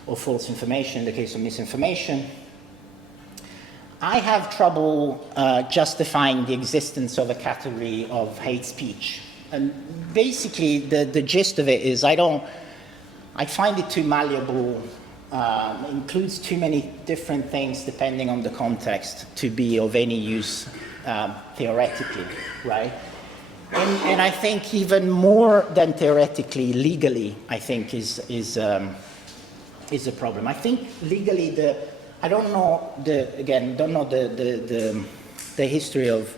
or false information in the case of misinformation. I have trouble justifying the existence of a category of hate speech. And basically, the gist of it is I find it too malleable, includes too many different things depending on the context to be of any use theoretically, right? And I think even more than theoretically, legally, I think is a problem. I think legally I don't know the history of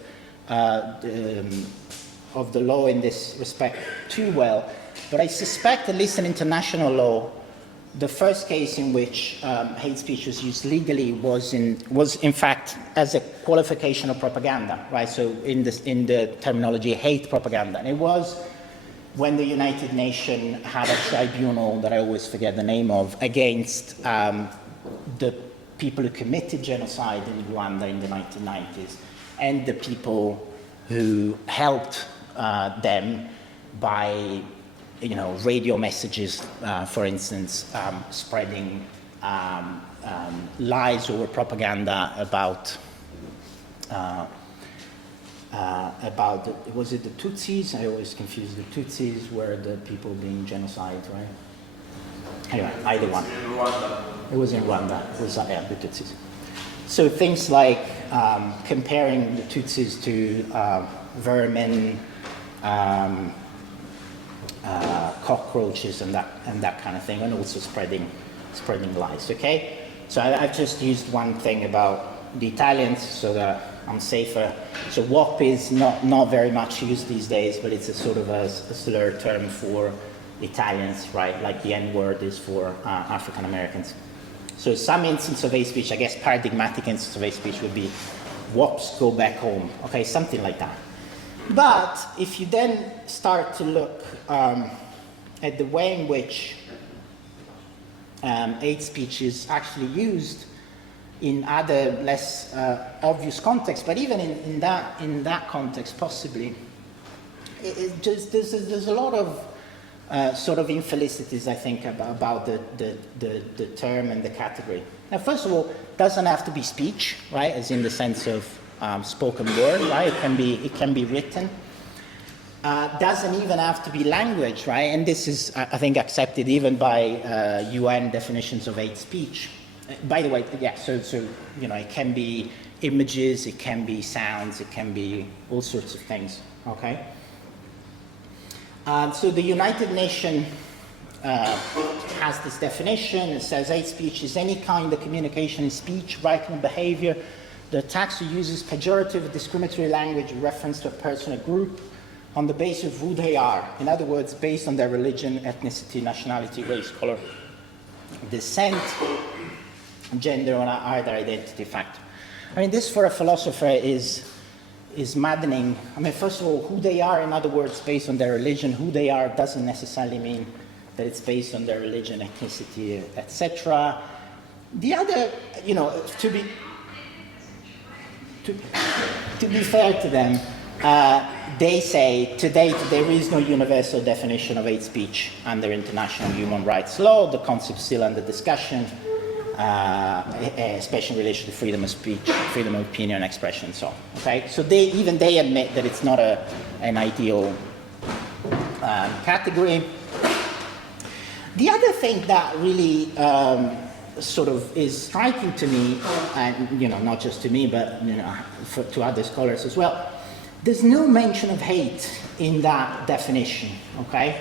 the law in this respect too well, but I suspect, at least in international law, the first case in which hate speech was used legally was in fact as a qualification of propaganda, right? So in the terminology hate propaganda, and it was when the United Nations had a tribunal that I always forget the name of against the people who committed genocide in Rwanda in the 1990s, and the people who helped them by, radio messages, for instance, spreading lies or propaganda about was it the Tutsis? I always confuse the Tutsis, were the people being genocide, right? Anyway, either one. In Rwanda. It was in Rwanda. It was, the Tutsis. So things like comparing the Tutsis to vermin, cockroaches, and that kind of thing, and also spreading lies. Okay. So I've just used one thing about the Italians, so that I'm safer. So WOP is not very much used these days, but it's a sort of a slur term for Italians, right? Like the N-word is for African Americans. So some instance of hate speech, I guess paradigmatic instance of hate speech would be WOPs go back home, okay, something like that. But if you then start to look at the way in which hate speech is actually used in other less obvious contexts, but even in that context possibly, there's a lot of sort of infelicities, I think, about the term and the category. Now, first of all, it doesn't have to be speech, right, as in the sense of spoken word, right? It can be written. Doesn't even have to be language, right? And this is, I think, accepted even by UN definitions of hate speech. By the way, yeah. So it can be images, it can be sounds, it can be all sorts of things. Okay. So the United Nations has this definition. It says hate speech is any kind of communication in speech, writing, and behavior that attacks or uses pejorative or discriminatory language in reference to a person or group on the basis of who they are. In other words, based on their religion, ethnicity, nationality, race, color, descent, gender, or either identity factor. I mean, this for a philosopher is maddening. I mean, first of all, who they are, in other words, based on their religion. Who they are doesn't necessarily mean that it's based on their religion, ethnicity, etc. The other, to be fair to them, they say to date there is no universal definition of hate speech under international human rights law. The concept is still under discussion, especially in relation to freedom of speech, freedom of opinion and expression, and so on. Okay, so they admit that it's not an ideal category. The other thing that really sort of is striking to me, and not just to me, but to other scholars as well, there's no mention of hate in that definition. Okay,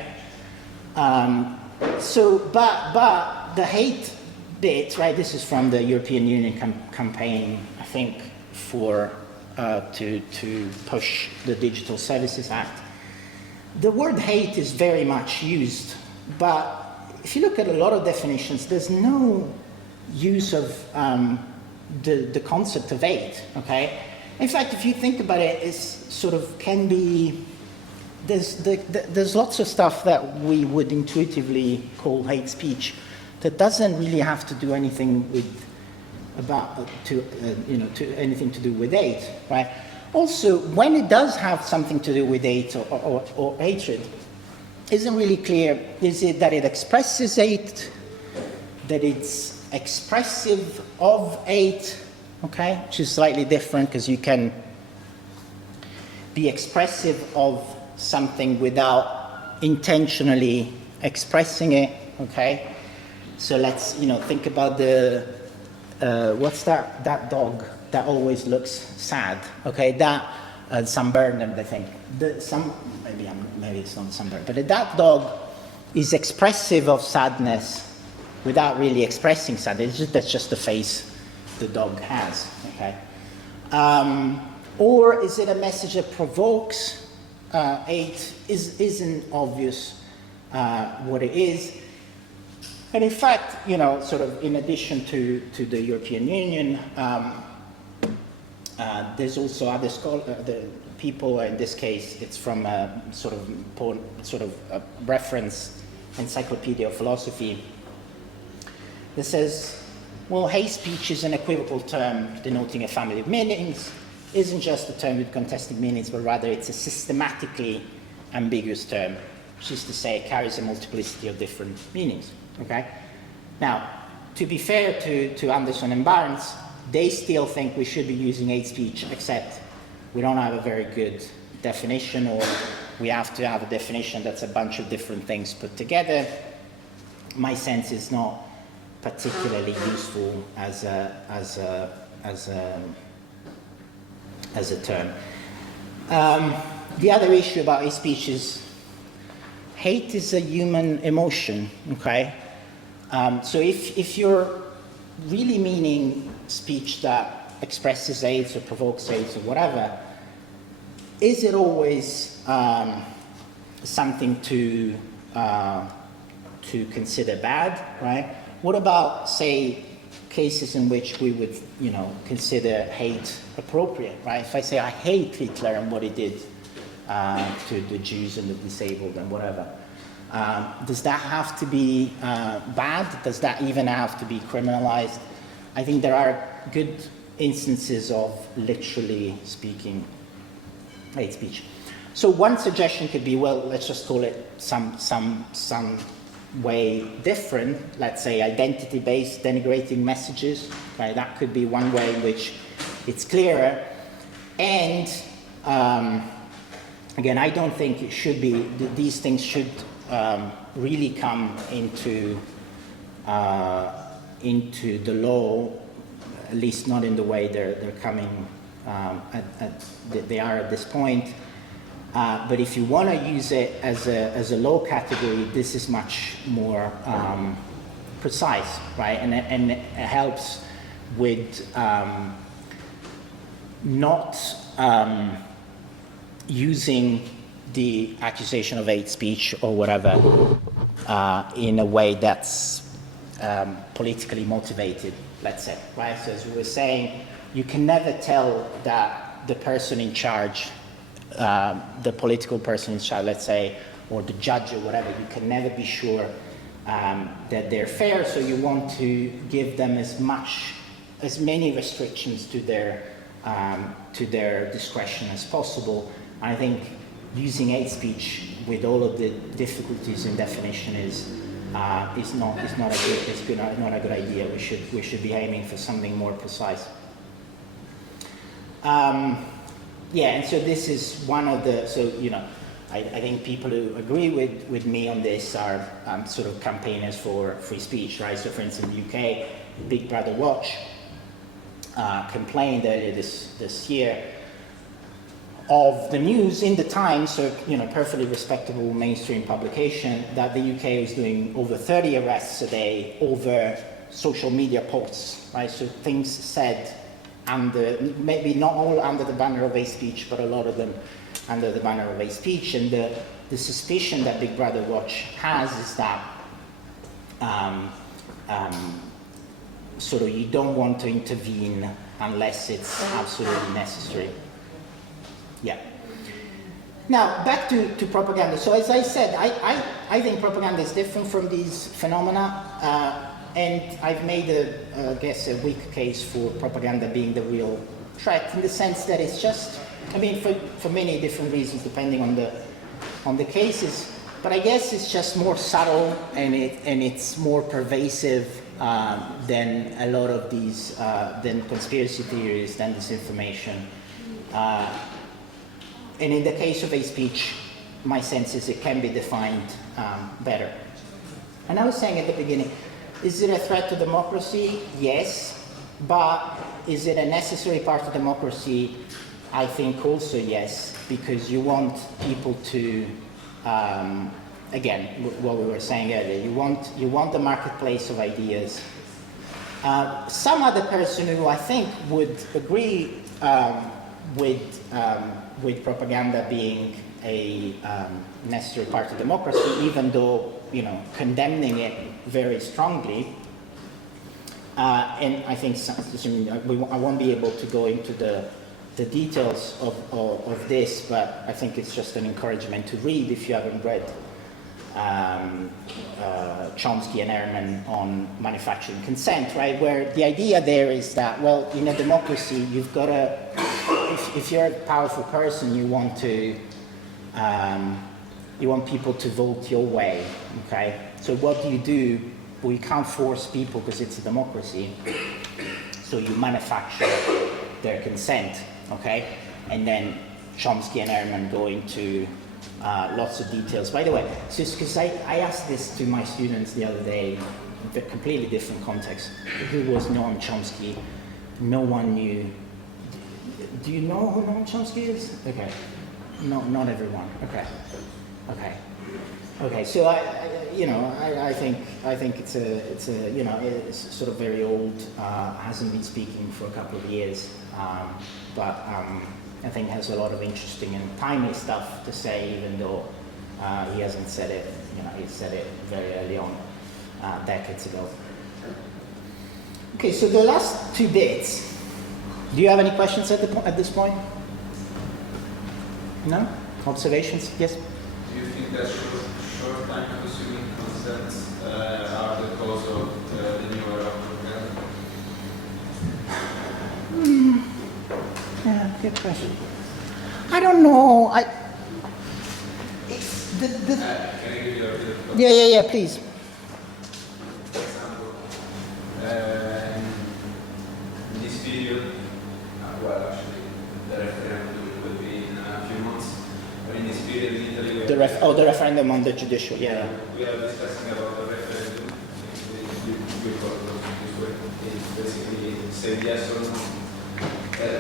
but the hate bit, right? This is from the European Union campaign, I think, for to push the Digital Services Act. The word hate is very much used, but if you look at a lot of definitions, there's no use of the concept of hate. Okay. In fact, if you think about it, it's sort of can be. There's lots of stuff that we would intuitively call hate speech that doesn't really have to do anything with anything to do with hate, right? Also, when it does have something to do with hate or hatred, isn't really clear. Is it that it expresses hate, that it's expressive of hate, okay, which is slightly different because you can be expressive of something without intentionally expressing it, okay? So let's, think about the, what's that dog that always looks sad, okay? That, San Bernard, I think. Maybe it's not San Bernard, but that dog is expressive of sadness without really expressing sadness. That's just the face the dog has, okay? Or is it a message that provokes hate? Isn't obvious what it is. And in fact, sort of in addition to the European Union, there's also other the people. In this case, it's from a sort of a reference encyclopedia of philosophy that says, well, hate speech is an equivocal term denoting a family of meanings. Isn't just a term with contested meanings, but rather it's a systematically ambiguous term, which is to say it carries a multiplicity of different meanings. Okay? Now, to be fair to Anderson and Barnes, they still think we should be using hate speech, except we don't have a very good definition, or we have to have a definition that's a bunch of different things put together. My sense is not particularly useful as a term. The other issue about hate speech is hate is a human emotion, okay? So if you're really meaning speech that expresses hate or provokes hate or whatever, is it always something to consider bad, right? What about, say, cases in which we would, consider hate appropriate, right? If I say I hate Hitler and what he did to the Jews and the disabled and whatever, does that have to be bad? Does that even have to be criminalized? I think there are good instances of literally speaking hate speech. So one suggestion could be, well, let's just call it some way different. Let's say identity-based denigrating messages, right? That could be one way in which it's clearer. And again, I don't think it should be, these things should really come into the law, at least not in the way they're coming, they are at this point. But if you want to use it as a law category, this is much more precise, right? And it helps with not using the accusation of hate speech or whatever in a way that's politically motivated, let's say, right? So as we were saying, you can never tell that the person in charge, the political person in charge, let's say, or the judge or whatever, you can never be sure that they're fair, so you want to give them as many restrictions to their discretion as possible. And I think using hate speech with all of the difficulties in definition is not a good idea. We should be aiming for something more precise. Yeah, and so this is one of the, I think people who agree with me on this are sort of campaigners for free speech, right? So for instance, in the UK, Big Brother Watch complained earlier this year of the news in the Times, so perfectly respectable mainstream publication, that the UK was doing over 30 arrests a day over social media posts, right? So things said under, maybe not all under the banner of hate speech, but a lot of them under the banner of hate speech. And the suspicion that Big Brother Watch has is that sort of you don't want to intervene unless it's absolutely necessary. Yeah. Now, back to propaganda. So as I said, I think propaganda is different from these phenomena, and I've made, I guess, a weak case for propaganda being the real threat, in the sense that it's just, I mean, for many different reasons, depending on the cases, but I guess it's just more subtle, and it's more pervasive than a lot of these, than conspiracy theories, than disinformation. And in the case of hate speech, my sense is it can be defined better. And I was saying at the beginning, is it a threat to democracy? Yes. But is it a necessary part of democracy? I think also yes, because you want people to, again, what we were saying earlier, you want the marketplace of ideas. Some other person who I think would agree with propaganda being a necessary part of democracy, even though, you know, condemning it very strongly. And I think I won't be able to go into the details of this, but I think it's just an encouragement to read if you haven't read Chomsky and Ehrman on manufacturing consent, right? Where the idea there is that, well, in a democracy, you've got to, if you're a powerful person, you want people to vote your way, okay? So what do? Well, you can't force people because it's a democracy. So you manufacture their consent, okay? And then Chomsky and Ehrman go into lots of details. By the way, just because I asked this to my students the other day, in a completely different context. Who was Noam Chomsky? No one knew. Do you know who Noam Chomsky is? Okay. No, not everyone. Okay. Okay. Okay. So I think it's a you know, it's sort of very old. Hasn't been speaking for a couple of years, but I think has a lot of interesting and timely stuff to say, even though he hasn't said it. You know, he said it very early on, decades ago. Okay, so the last two bits. Do you have any questions at this point? No? Observations? Yes? Do you think that short time consuming consents are the cause of the new era of propaganda? Yeah, good question. I don't know. Can I give you a bit of Yeah, please. For example, in this period, well, actually, the referendum will be in a few months, but in this period in Italy, The referendum on the judicial, yeah. we are discussing about the referendum. We call it this way. It's basically say yes or no.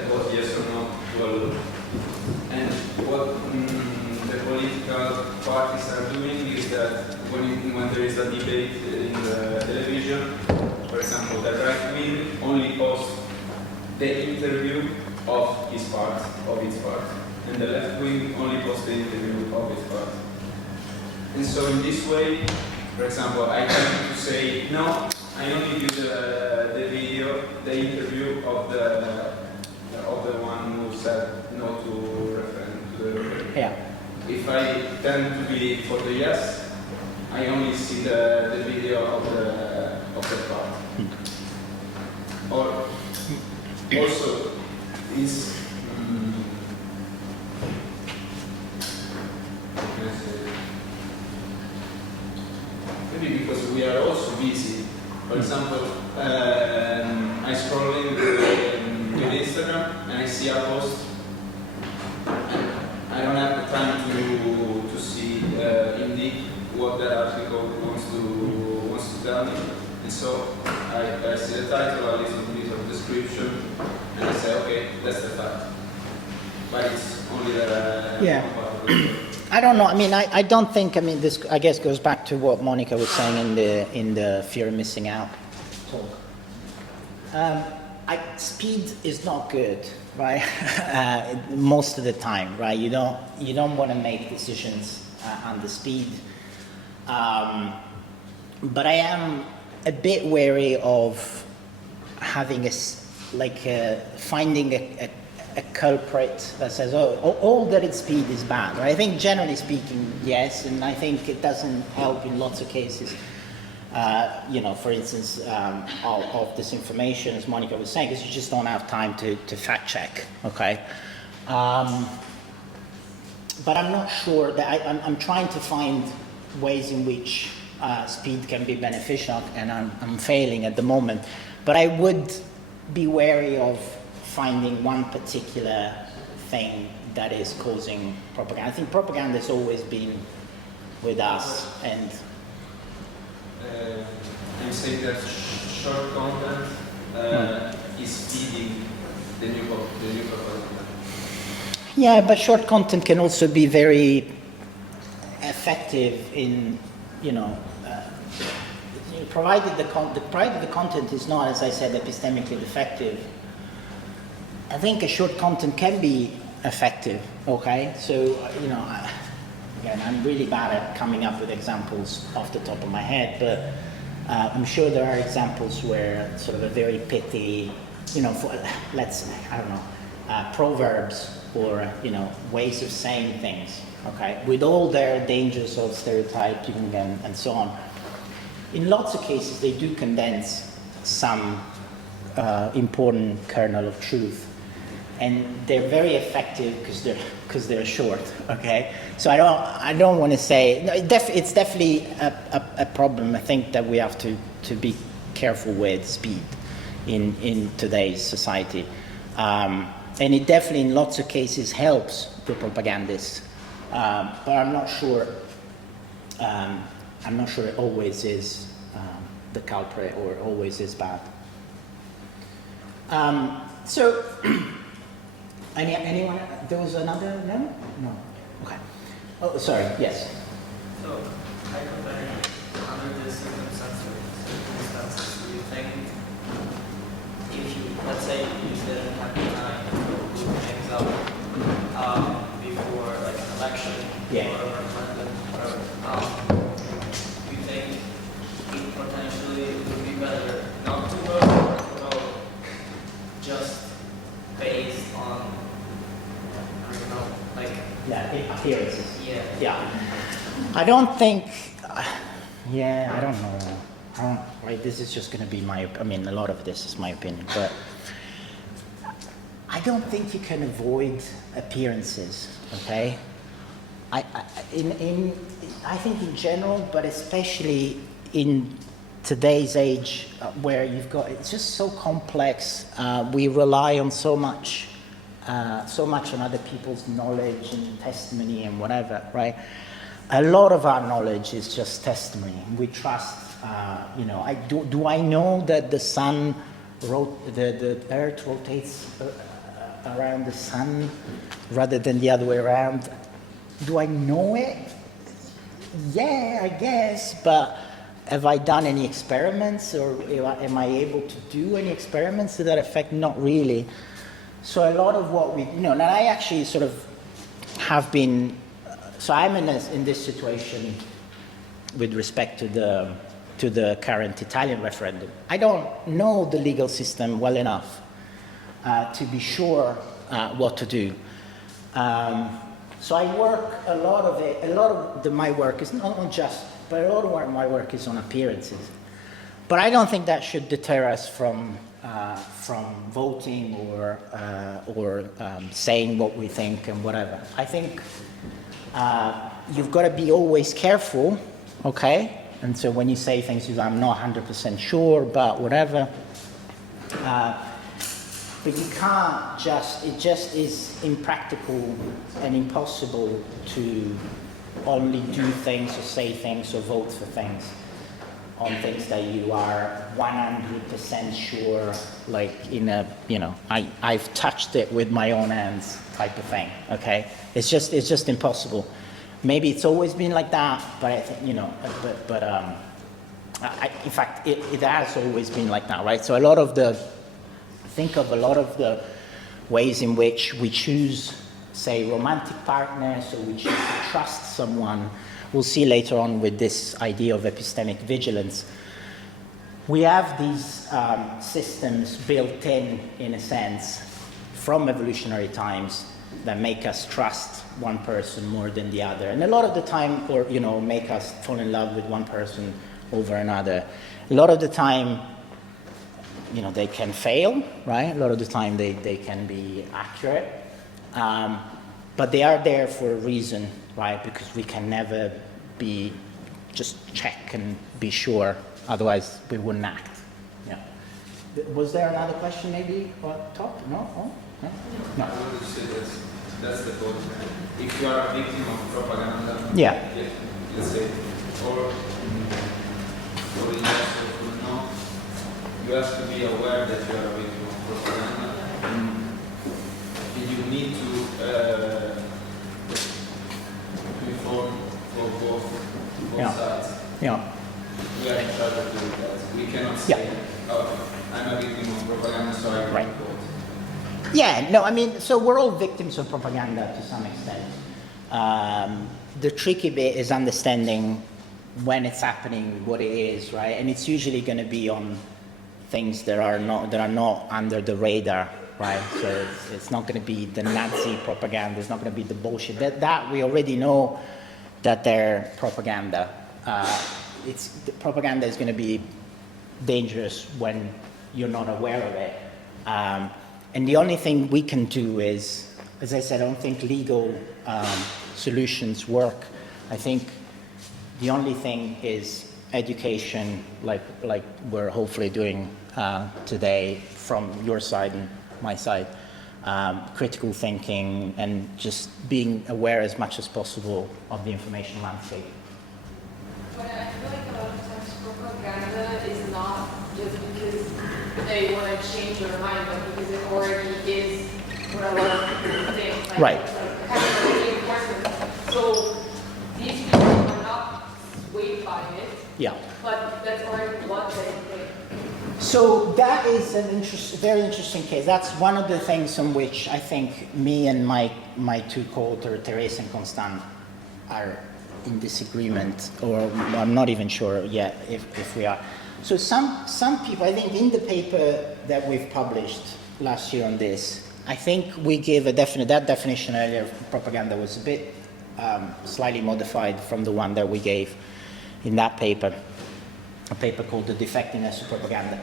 Vote yes or no to a law. And what the political parties are doing is that when there is a debate in the television, for example, the right wing only posts the interview of its part, and the left wing only posts the interview of its part. And so in this way, for example, I tend to say, no, I only do the video, the interview of the one who said no to the referendum. Yeah. If I tend to be for the yes, I only see the video of the part. Or also is maybe because we are also busy. For example, I scroll with Instagram and I see a post. I don't have the time to see indeed what that article wants to tell me, and so I see the title, I listen to bit of description, and I say, okay, that's the fact. But it's only that. I don't know. I mean, I don't think. I mean, this I guess goes back to what Monica was saying in the fear of missing out talk. Speed is not good, right? Most of the time, right? You don't want to make decisions under speed. But I am a bit wary of having finding a culprit that says, all that is speed is bad. Right? I think generally speaking, yes, and I think it doesn't help in lots of cases. For instance, of disinformation, as Monica was saying, because you just don't have time to fact check, okay? But I'm not sure that I'm trying to find ways in which speed can be beneficial, and I'm failing at the moment. But I would be wary of finding one particular thing that is causing propaganda. I think propaganda has always been with us, and you say that short content is feeding the new propaganda. yeah, but short content can also be very effective in, provided the content is not, as I said, epistemically defective. I think a short content can be effective. Okay, so again, I'm really bad at coming up with examples off the top of my head, but I'm sure there are examples where sort of a very pithy, let's say, I don't know, proverbs or, ways of saying things, okay, with all their dangers of stereotyping and so on. In lots of cases, they do condense some important kernel of truth. And they're very effective because they're short. Okay, so I don't want to say no. It's definitely a problem. I think that we have to be careful with speed in today's society, and it definitely in lots of cases helps the propagandists. But I'm not sure. I'm not sure it always is the culprit or always is bad. So. Anyone? There was another? No? No. Okay. Oh, sorry. Yes. So, hypothetically, under the circumstances, do you think if you, let's say, you didn't have the time to move things up before, like, an election Yeah. or a referendum, do you think it potentially would be better not to vote or to vote just based on Appearances. Yeah. Yeah. I don't think. I don't know. This is just going to be a lot of this is my opinion, but I don't think you can avoid appearances. Okay. I think in general, but especially in today's age, where it's just so complex. We rely on so much on other people's knowledge and testimony and whatever, right? A lot of our knowledge is just testimony. We trust, do I know that the sun, the earth rotates around the sun rather than the other way around? Do I know it? Yeah, I guess, but have I done any experiments, or am I able to do any experiments to that effect? Not really. So a lot of what we, and I actually sort of have been, so I'm in this situation with respect to the current Italian referendum. I don't know the legal system well enough to be sure what to do. So I work a lot of my work is not just, but a lot of my work is on appearances. But I don't think that should deter us from voting or saying what we think and whatever. I think you've got to be always careful, okay? And so when you say things, I'm not 100% sure, but whatever. But you can't it just is impractical and impossible to only do things or say things or vote for things on things that you are 100% sure, like I've touched it with my own hands type of thing, okay? It's just impossible. Maybe it's always been like that, but I think, in fact, it has always been like that, right? So think of a lot of the ways in which we choose, say, romantic partners, or we choose to trust someone. We'll see later on with this idea of epistemic vigilance. We have these systems built in a sense, from evolutionary times that make us trust one person more than the other. And a lot of the time, or, make us fall in love with one person over another. A lot of the time, they can fail, right? A lot of the time they can be accurate. But they are there for a reason, right? Because we can never be just check and be sure. Otherwise, we wouldn't act. Yeah. Was there another question maybe on top? No? Oh? No? No. I wanted to say that's the point. If you are a victim of propaganda, Yeah. let's say, or yes or no, you have to be aware that you are a victim of propaganda. And you need to inform for both sides. Yeah. We are in charge of doing that. We cannot say, oh, I'm a victim of propaganda, so I Right. report. Yeah, no, I mean, so we're all victims of propaganda to some extent. The tricky bit is understanding when it's happening, what it is, right? And it's usually going to be on things that are not under the radar, right? So it's not going to be the Nazi propaganda. It's not going to be the bullshit. That we already know that they're propaganda. The propaganda is going to be dangerous when you're not aware of it. And the only thing we can do is, as I said, I don't think legal solutions work. I think the only thing is education, like we're hopefully doing today from your side and my side, critical thinking, and just being aware as much as possible of the information landscape. But I feel like a lot of times propaganda is not just because they want to change their mind, but because it already is what a lot of people think. Like, Right. Like kind of reinforcement. So these people are not swayed by it, Yeah. but that's already what they think. So that is very interesting case. That's one of the things on which I think me and my two co-authors, Therese and Constant, are in disagreement, or I'm not even sure yet if we are. So some people, I think in the paper that we've published last year on this, I think we give that definition earlier of propaganda was a bit slightly modified from the one that we gave in that paper, a paper called The Defectiveness of Propaganda.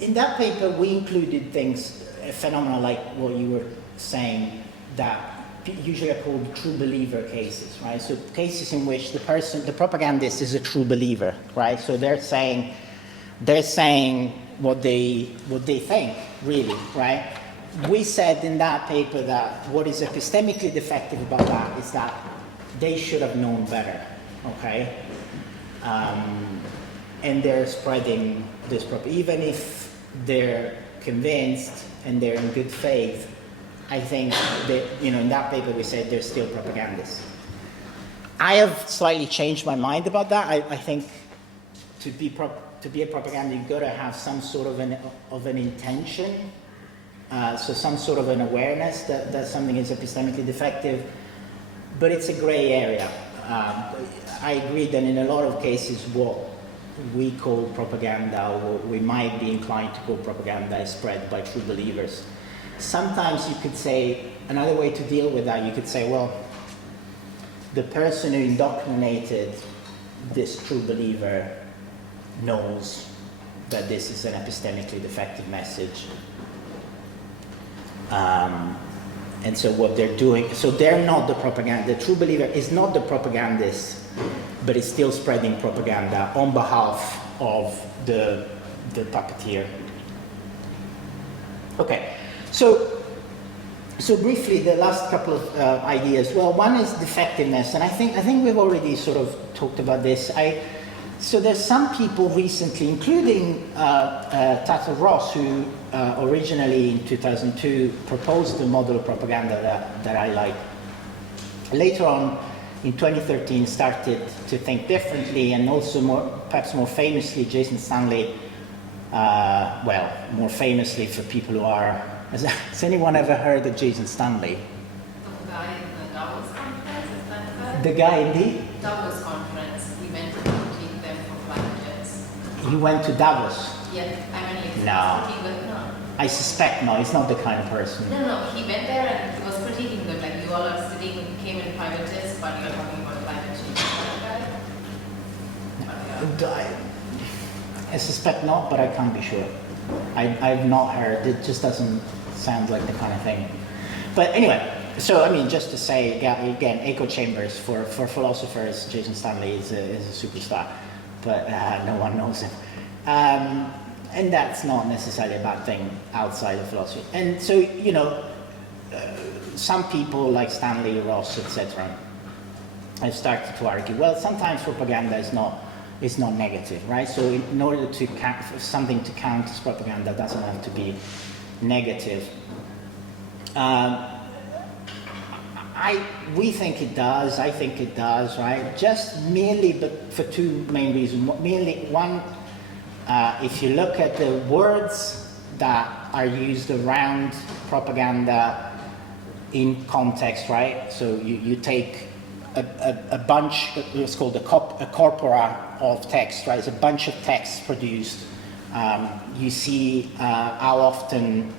In that paper, we included things, a phenomenon like what you were saying, that usually are called true believer cases, right? So cases in which the propagandist is a true believer, right? So they're saying what they think, really, right? We said in that paper that what is epistemically defective about that is that they should have known better, okay? And they're spreading this even if they're convinced and they're in good faith, I think that, in that paper we said they're still propagandists. I have slightly changed my mind about that. I think to be a propaganda, you've got to have some sort of an intention, so some sort of an awareness that something is epistemically defective, but it's a gray area. I agree that in a lot of cases what we call propaganda, or what we might be inclined to call propaganda, is spread by true believers. Sometimes you could say, another way to deal with that, you could say, well, the person who indoctrinated this true believer knows that this is an epistemically defective message. And so what they're doing, so they're not the propaganda, the true believer is not the propagandist, but is still spreading propaganda on behalf of the puppeteer. Okay. So briefly, the last couple of ideas. Well, one is defectiveness, and I think we've already sort of talked about this. So there's some people recently, including Tata Ross, who originally in 2002 proposed the model of propaganda that I like. Later on, in 2013, started to think differently, and also perhaps more famously, Jason Stanley. More famously for people who are. Has anyone ever heard of Jason Stanley? The guy in the Davos conference, is that the guy? The guy in the Davos conference, we went to critique them for flying jets. He went to Davos. Yeah, I mean, he No. was critiquing them. I suspect no, he's not the kind of person. No, he went there and he was critiquing them, like, you all are sitting, came in private jets, but you're talking about climate change. That guy? I suspect not, but I can't be sure. I've not heard. It just doesn't sound like the kind of thing. But anyway, So, I mean, just to say, again, echo chambers, for philosophers, Jason Stanley is a superstar, but no one knows him. And that's not necessarily a bad thing outside of philosophy. And so, you know, some people like Stanley, Ross, etc., have started to argue, well, sometimes propaganda is not negative, right? So in order to something to count as propaganda doesn't have to be negative. We think it does, I think it does, right? Just merely, but for two main reasons. Merely, one, if you look at the words that are used around propaganda in context, right? So you take a bunch, it's called a corpora of text, right? It's a bunch of texts produced. You see how often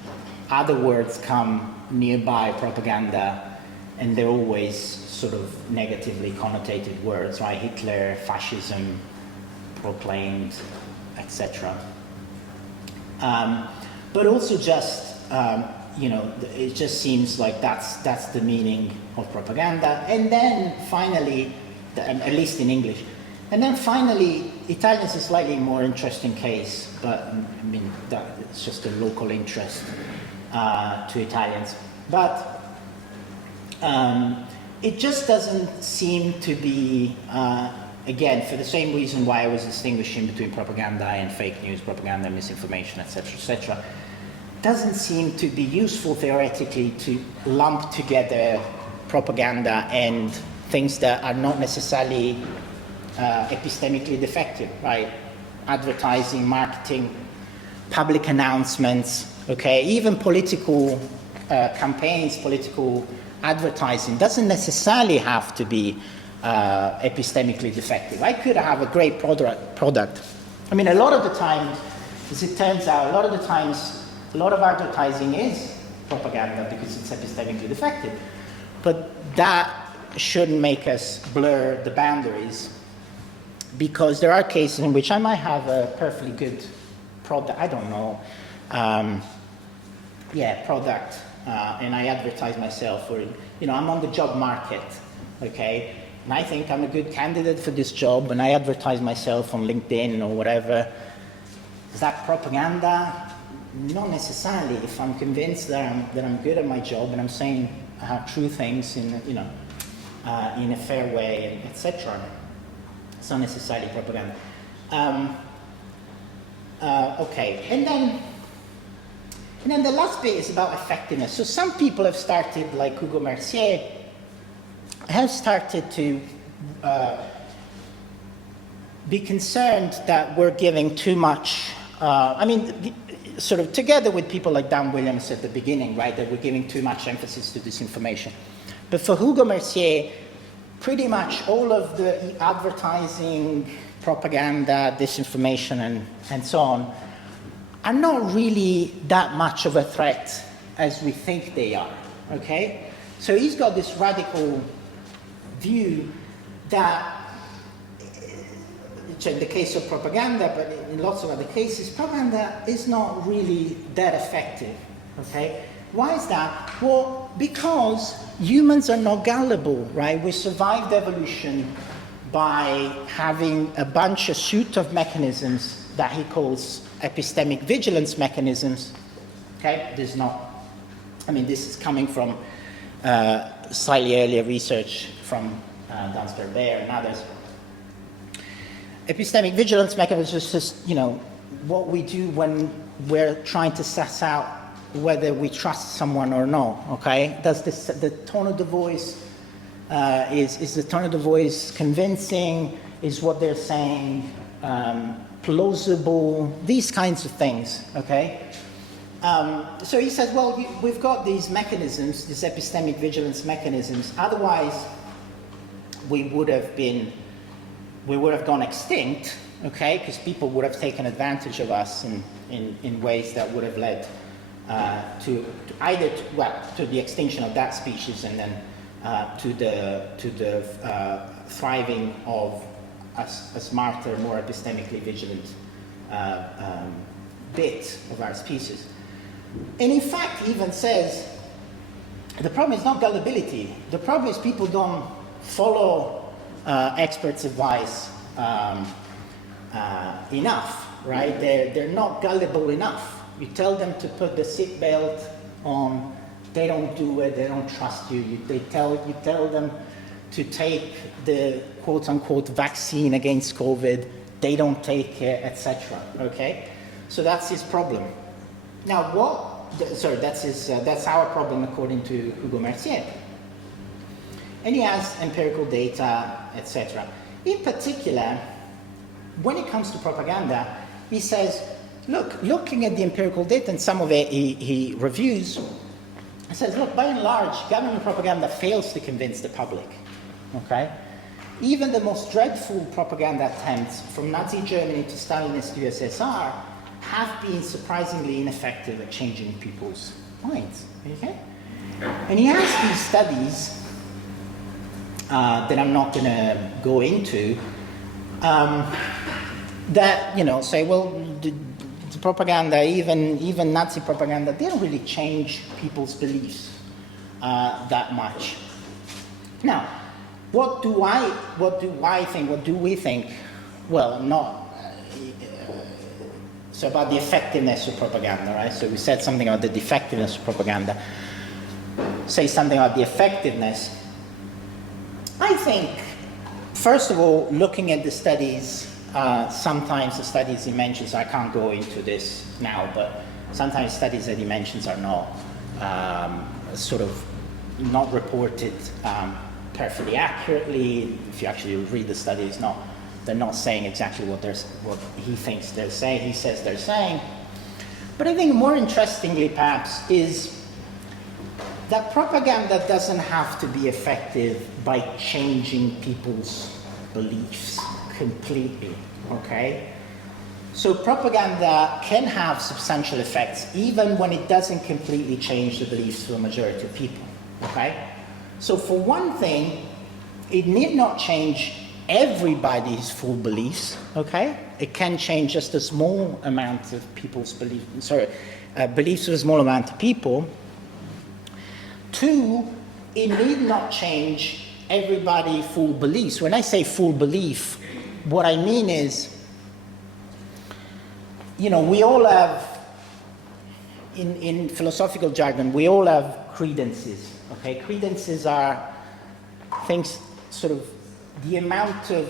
other words come nearby propaganda, and they're always sort of negatively connotated words, right? Hitler, fascism, proclaimed, etc. But also just, you know, it just seems like that's the meaning of propaganda. And then finally, at least in English, and then finally, Italian is a slightly more interesting case, but I mean, it's just a local interest to Italians. But it just doesn't seem to be, again, for the same reason why I was distinguishing between propaganda and fake news, propaganda and misinformation, etc., doesn't seem to be useful theoretically to lump together propaganda and things that are not necessarily epistemically defective, right? Advertising, marketing, public announcements, okay? Even political campaigns, political advertising doesn't necessarily have to be epistemically defective. I could have a great product. I mean, a lot of the times, as it turns out, a lot of advertising is propaganda because it's epistemically defective. But that shouldn't make us blur the boundaries, because there are cases in which I might have a perfectly good product, I don't know, product, and I advertise myself, or, you know, I'm on the job market, okay, and I think I'm a good candidate for this job, and I advertise myself on LinkedIn or whatever. Is that propaganda? Not necessarily. If I'm convinced that I'm good at my job and I'm saying true things in, you know, in a fair way, etc., it's not necessarily propaganda. Okay, and then the last bit is about effectiveness. So some people have started, like Hugo Mercier, have started to be concerned that we're giving too much. I mean, sort of together with people like Dan Williams at the beginning, right, that we're giving too much emphasis to disinformation. But for Hugo Mercier, pretty much all of the advertising, propaganda, disinformation, and so on are not really that much of a threat as we think they are, okay? So he's got this radical view that, in the case of propaganda, but in lots of other cases, propaganda is not really that effective, okay? Why is that? Well, because humans are not gullible, right? We survived evolution by having a suite of mechanisms that he calls epistemic vigilance mechanisms, okay? This is coming from slightly earlier research from Dansberg Bear and others. Epistemic vigilance mechanisms is just, you know, what we do when we're trying to suss out whether we trust someone or not, okay? Does the tone of the voice, is the tone of the voice convincing? Is what they're saying plausible? These kinds of things, okay? So he says, well, we've got these mechanisms, these epistemic vigilance mechanisms, otherwise we would have gone extinct, okay, because people would have taken advantage of us in ways that would have led to the extinction of that species, and then to the thriving of a smarter, more epistemically vigilant bit of our species. And in fact, he even says the problem is not gullibility. The problem is people don't follow experts' advice enough, right? They're not gullible enough. You tell them to put the seatbelt on, they don't do it, they don't trust you. You tell them to take the quote-unquote vaccine against COVID, they don't take it, etc. Okay? So that's his problem. Now that's our problem according to Hugo Mercier. And he has empirical data, etc. In particular, when it comes to propaganda, he says, look, looking at the empirical data, and some of it he reviews, he says, look, by and large, government propaganda fails to convince the public. Okay? Even the most dreadful propaganda attempts from Nazi Germany to Stalinist USSR have been surprisingly ineffective at changing people's minds. Okay? And he has these studies that I'm not going to go into that, say, well, the propaganda, even Nazi propaganda, didn't really change people's beliefs that much. Now, what do we think? Well, not. So about the effectiveness of propaganda, right? So we said something about the defectiveness of propaganda. Say something about the effectiveness. I think, first of all, looking at the studies, sometimes the studies he mentions, I can't go into this now, but sometimes studies that he mentions are not sort of not reported perfectly accurately. If you actually read the studies, they're not saying exactly what he thinks they're saying, he says they're saying. But I think more interestingly, perhaps, is that propaganda doesn't have to be effective by changing people's beliefs completely, okay? So propaganda can have substantial effects even when it doesn't completely change the beliefs of a majority of people, okay? So for one thing, it need not change everybody's full beliefs, okay? It can change just a small amount of people's beliefs of a small amount of people. Two, it need not change everybody's full beliefs. When I say full belief, what I mean is, we all have, in philosophical jargon, we all have credences, okay? Credences are things, sort of, the amount of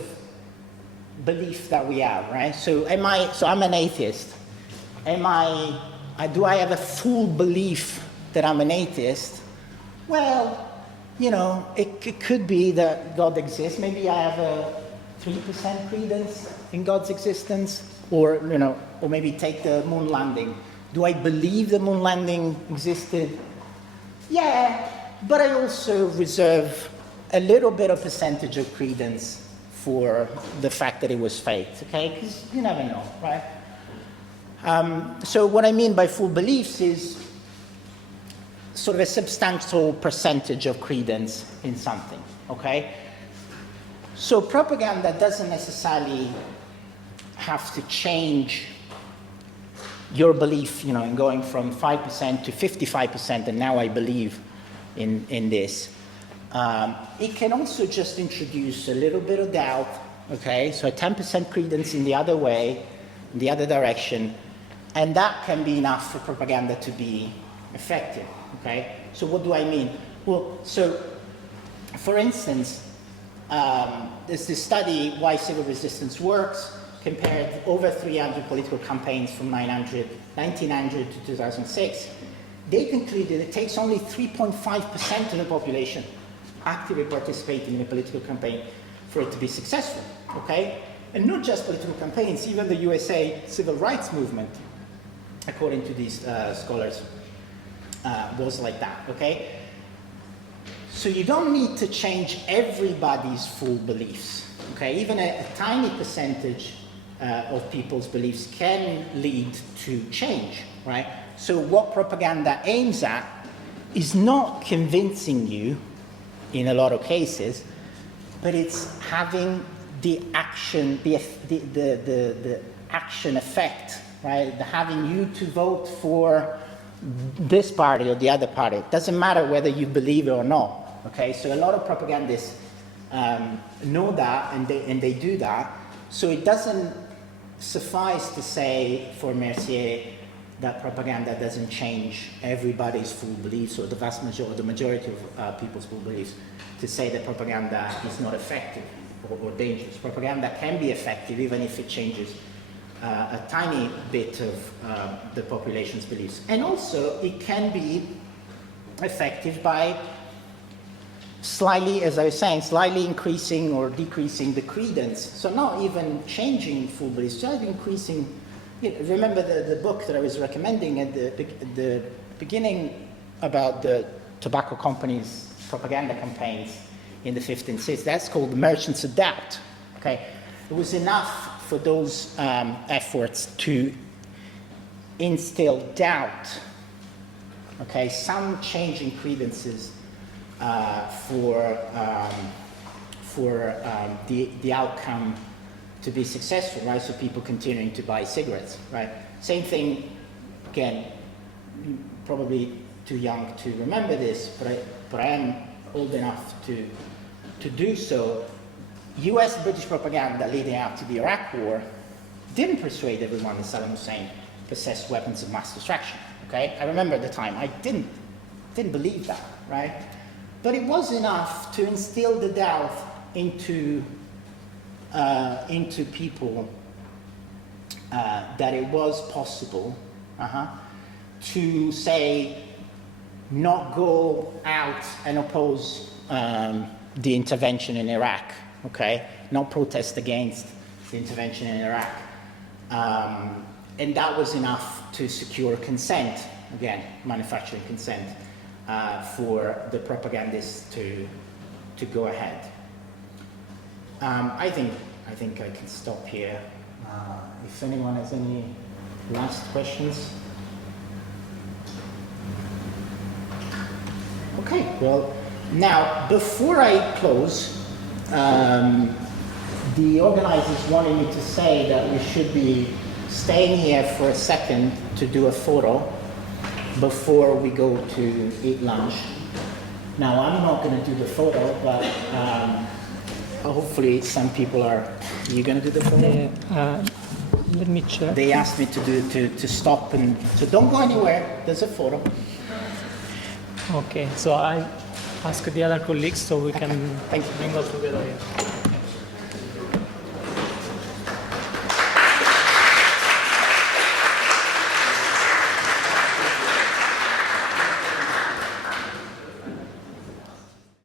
belief that we have, right? So I'm an atheist. Do I have a full belief that I'm an atheist? Well, it could be that God exists. Maybe I have a 3% credence in God's existence, or maybe take the moon landing. Do I believe the moon landing existed? Yeah, but I also reserve a little bit of percentage of credence for the fact that it was faked, okay? Because you never know, right? So what I mean by full beliefs is sort of a substantial percentage of credence in something, okay? So propaganda doesn't necessarily have to change your belief, in going from 5% to 55%, and now I believe in this. It can also just introduce a little bit of doubt, okay? So a 10% credence in the other way, in the other direction, and that can be enough for propaganda to be effective, okay? So what do I mean? Well, so for instance, there's this study, Why Civil Resistance Works, compared over 300 political campaigns from 1900 to 2006. They concluded it takes only 3.5% of the population actively participating in a political campaign for it to be successful, okay? And not just political campaigns, even the USA civil rights movement, according to these scholars, was like that, okay? So you don't need to change everybody's full beliefs, okay? Even a tiny percentage of people's beliefs can lead to change, right? So what propaganda aims at is not convincing you in a lot of cases, but it's having the action, the action effect, right? Having you to vote for this party or the other party. It doesn't matter whether you believe it or not. Okay, so a lot of propagandists know that, and they do that. So it doesn't suffice to say for Mercier that propaganda doesn't change everybody's full beliefs or the vast majority, the majority of people's full beliefs, to say that propaganda is not effective or dangerous. Propaganda can be effective even if it changes a tiny bit of the population's beliefs. And also it can be effective by slightly, as I was saying, slightly increasing or decreasing the credence. So not even changing full beliefs, just increasing. Remember the book that I was recommending at the beginning about the tobacco companies' propaganda campaigns in the 15th century? That's called The Merchants of Doubt. Okay, it was enough for those efforts to instill doubt. Okay, some change in credences for the outcome to be successful, right? So people continuing to buy cigarettes, right? Same thing, again, probably too young to remember this, but I am old enough to do so. US British propaganda leading up to the Iraq War didn't persuade everyone that Saddam Hussein possessed weapons of mass destruction, okay? I remember at the time, I didn't believe that, right? But it was enough to instill the doubt into people that it was possible to say, not go out and oppose the intervention in Iraq, okay? Not protest against the intervention in Iraq. And that was enough to secure consent, again, manufacturing consent, for the propagandists to go ahead. I think I can stop here. If anyone has any last questions. Okay, well, now, before I close, the organizers wanted me to say that we should be staying here for a second to do a photo before we go to eat lunch. Now, I'm not going to do the photo, but hopefully some people are. You going to do the photo? Let me check. They asked me to stop, and so don't go anywhere. There's a photo. Okay, so I ask the other colleagues so we can Thank you. mingle together here.